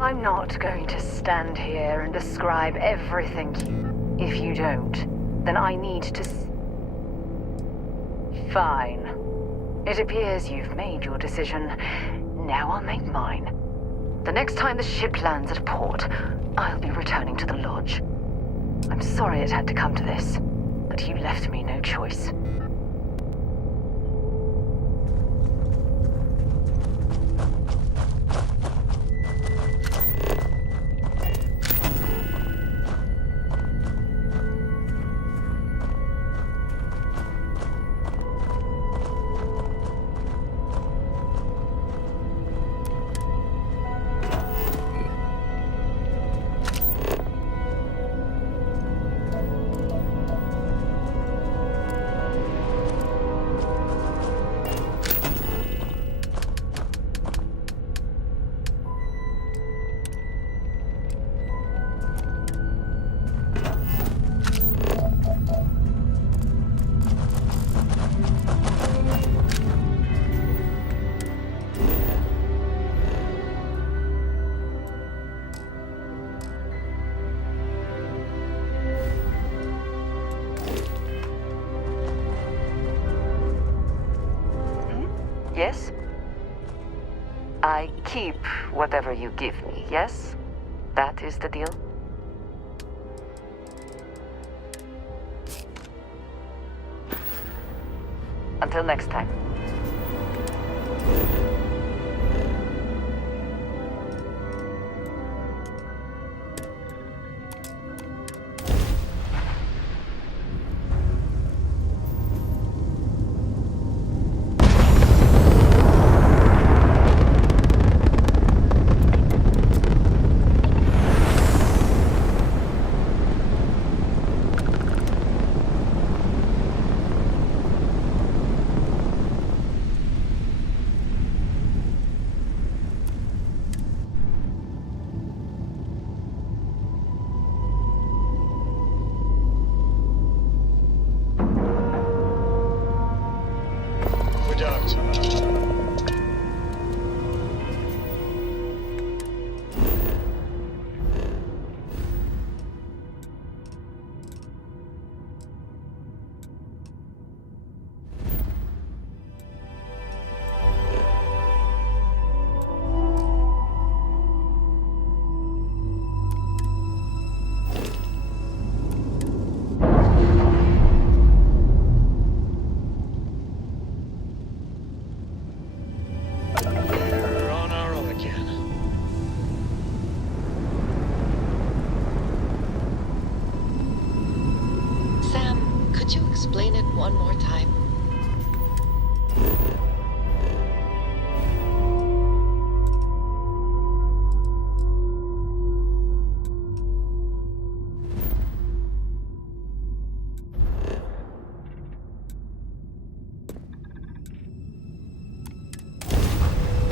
I'm not going to stand here and describe everything. If you don't, then I need to... Fine. It appears you've made your decision. Now I'll make mine. The next time the ship lands at a port, I'll be returning to the lodge. I'm sorry it had to come to this, but you left me no choice. Yes? I keep whatever you give me, yes? That is the deal? Until next time. Explain it one more time.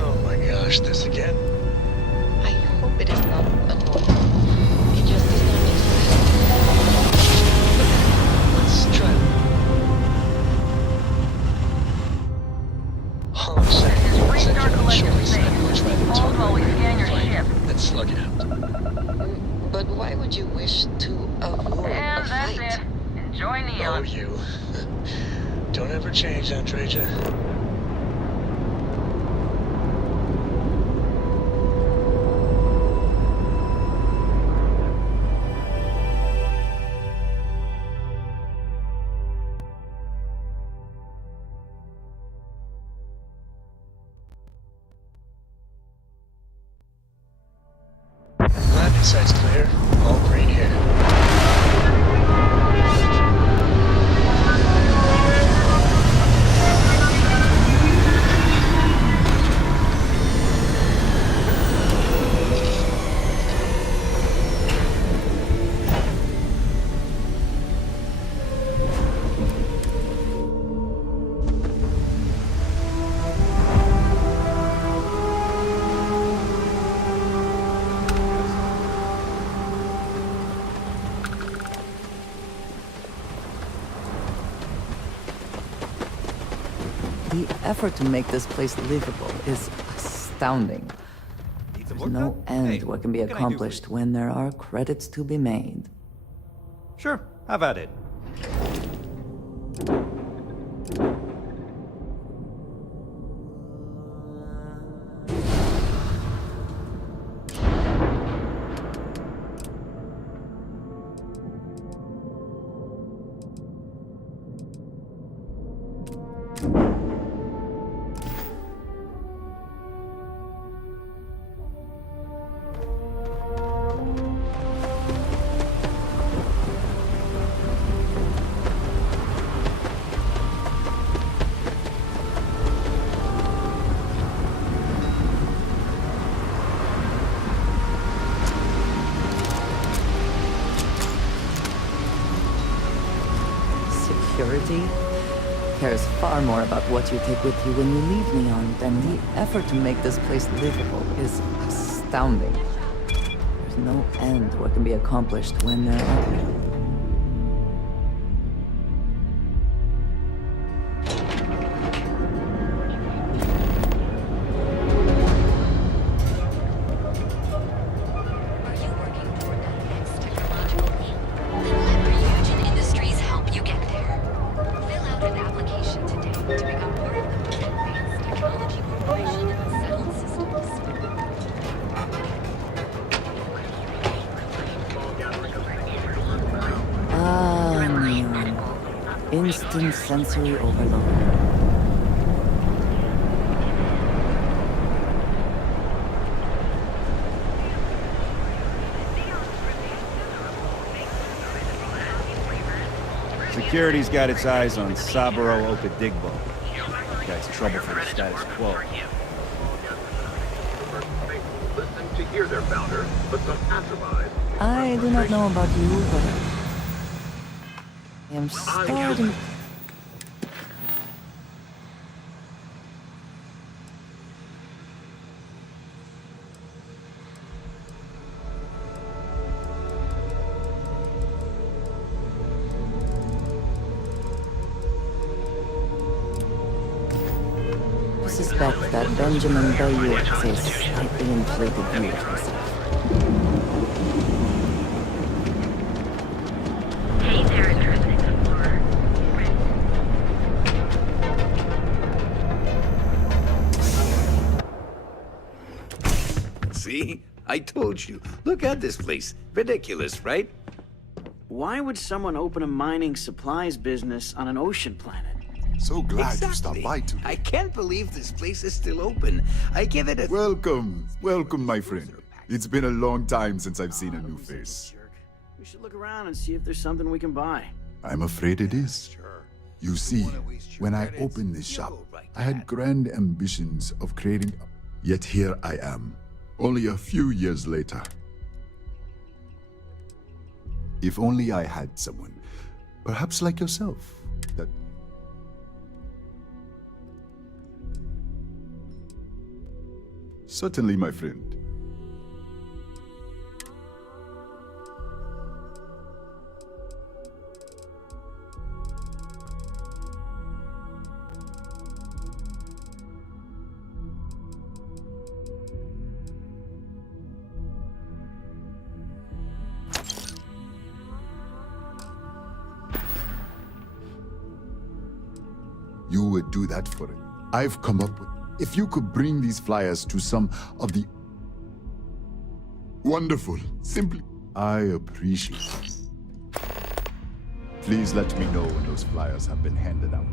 Oh my gosh, this again? I hope it is not annoying. It just does not make sense. Let's try it. All I'm saying is you accept your choice and much rather talk about fight than slug it out. But why would you wish to avoid a fight? Enjoy Oh, you. Don't ever change, Andreja. Landing site's clear. All green here. effort to make this place livable is astounding. There's no end what can be accomplished when there are credits to be made. Sure, have at it. Security cares far more about what you take with you when you leave Neon than the effort to make this place livable is astounding. There's no end what can be accomplished when there are... Instant sensory overload. Security's got its eyes on Saburo Okadigbo. Guy's trouble for the status quo. Listen to hear their founder, but some passerbys. I do not know about you, but I am starting... to suspect that Benjamin Bayou has a slightly inflated view of himself. Hey there, Driven Explorer. See? I told you. Look at this place. Ridiculous, right? Why would someone open a mining supplies business on an ocean planet? So glad you stopped by today. I can't believe this place is still open. I give it a... Welcome. Welcome, my friend. It's been a long time since I've seen a new face. We should look around and see if there's something we can buy. I'm afraid it is. You see, when I opened this shop, I had grand ambitions of creating... Yet here I am, only a few years later. If only I had someone, perhaps like yourself, that... Certainly, my friend. You would do that for it. I've come up with... If you could bring these flyers to some of the... Wonderful. Simply... I appreciate it. Please let me know when those flyers have been handed out.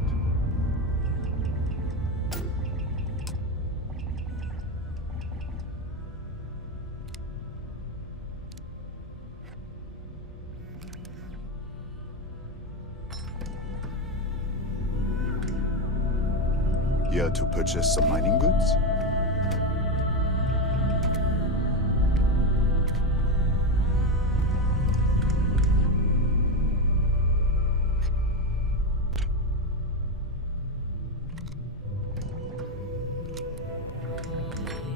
Here to purchase some mining goods?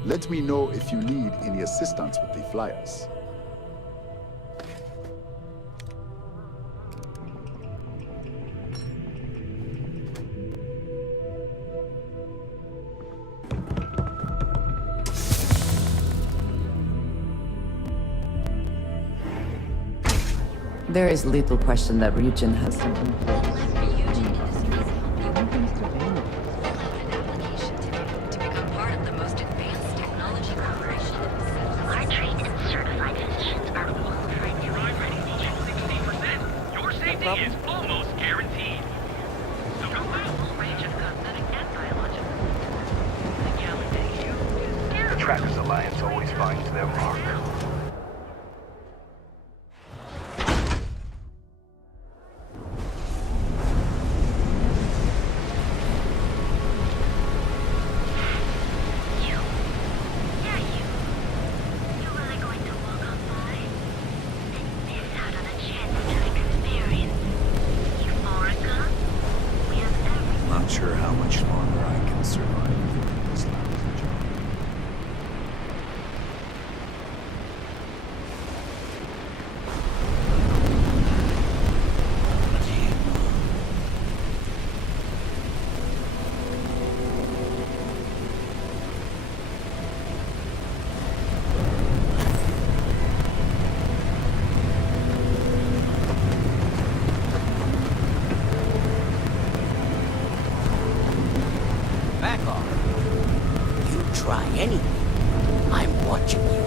Let me know if you need any assistance with the flyers. There is little question that Ryujin has something. Our trained and certified physicians are qualified to provide Your safety is almost guaranteed. So go out. Full range of cosmetic and biological. The Trackers Alliance always finds their mark. Not sure how much longer I can survive in this lounge job. Back off. You try anything, I'm watching you.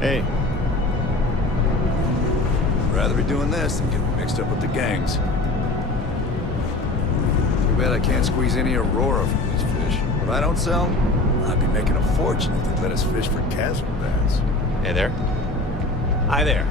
Hey. Rather be doing this than getting mixed up with the gangs. Too bad I can't squeeze any Aurora from these fish. If I don't sell, I'd be making a fortune if they let us fish for chasm bass. Hey there. Hi there.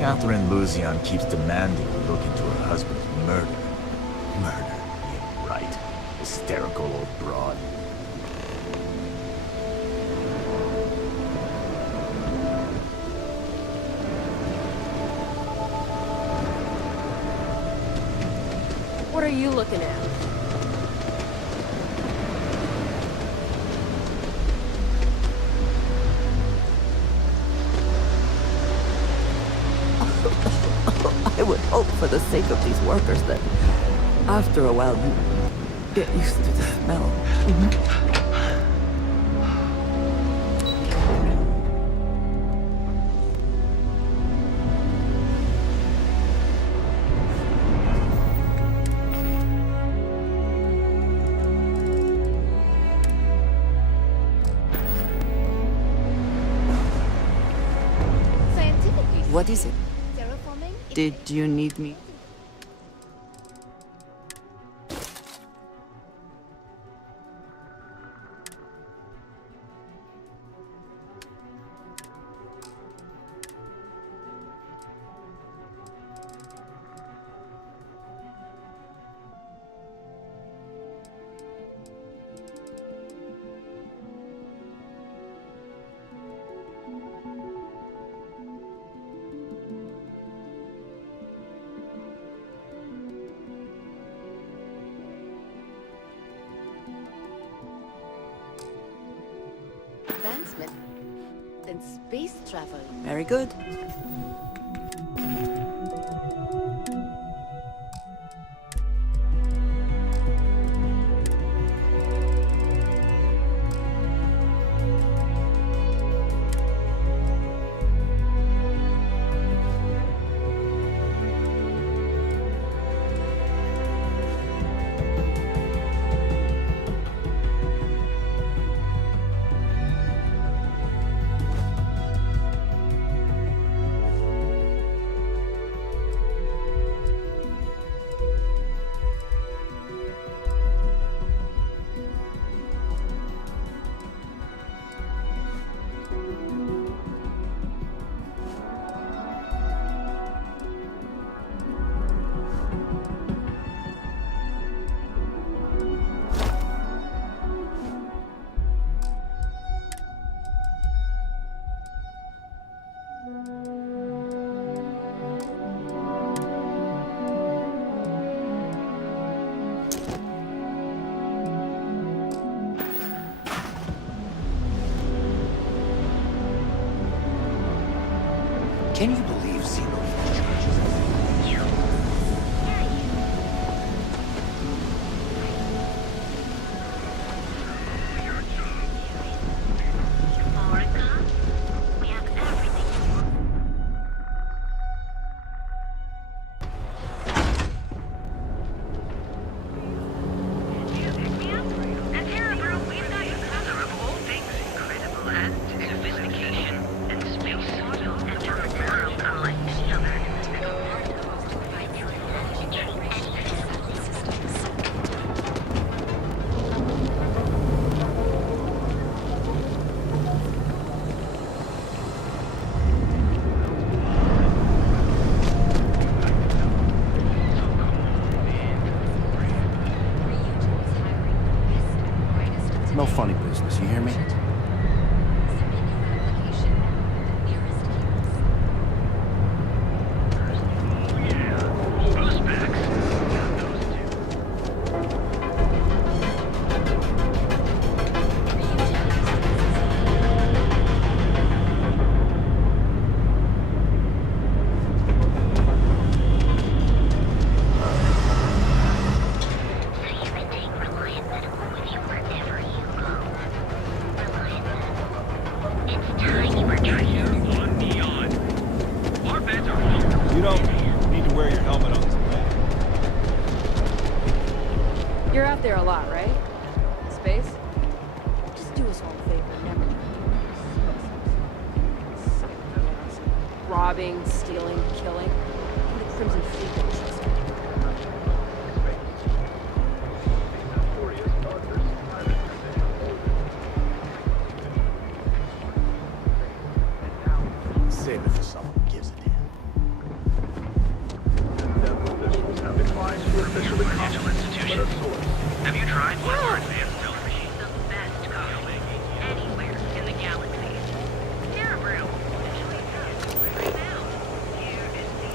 Catherine Luzian keeps demanding we look into her husband's murder. Murder, yeah, right. Hysterical old broad. What are you looking at? I would hope for the sake of these workers that after a while you get used to the smell. Scientifically, What is it? terraforming is Did you need me? advancement than space travel. Very good. Can you believe Zeno charges? No funny business, you hear me? You don't need to wear your helmet on this plane. You're out there a lot, right? Space? Just do us all a favor, never. Robbing, stealing, killing. The Crimson Fleet don't trust me. Save it for someone who gives a damn. officially financial institutions. Have you tried one of our advanced stealth machines? The best coffee anywhere in the galaxy. Here, brew. Right now, here is the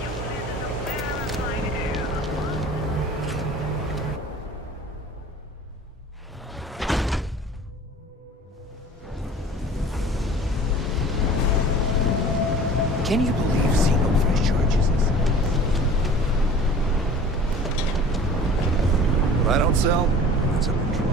you live in a verified air. Can you believe Xenofresh charges us? What I don't sell, that's up in trouble.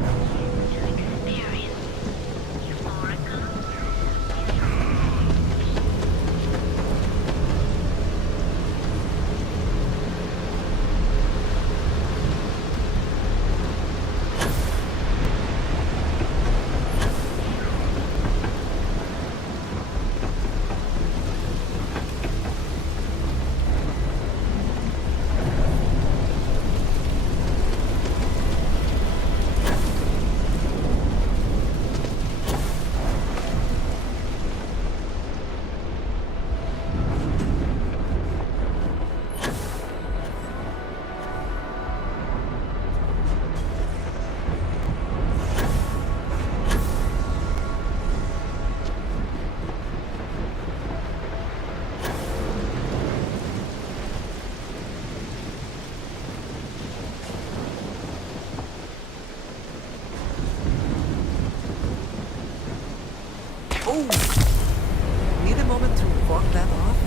Oh! Need a moment to walk that off?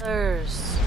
Colors.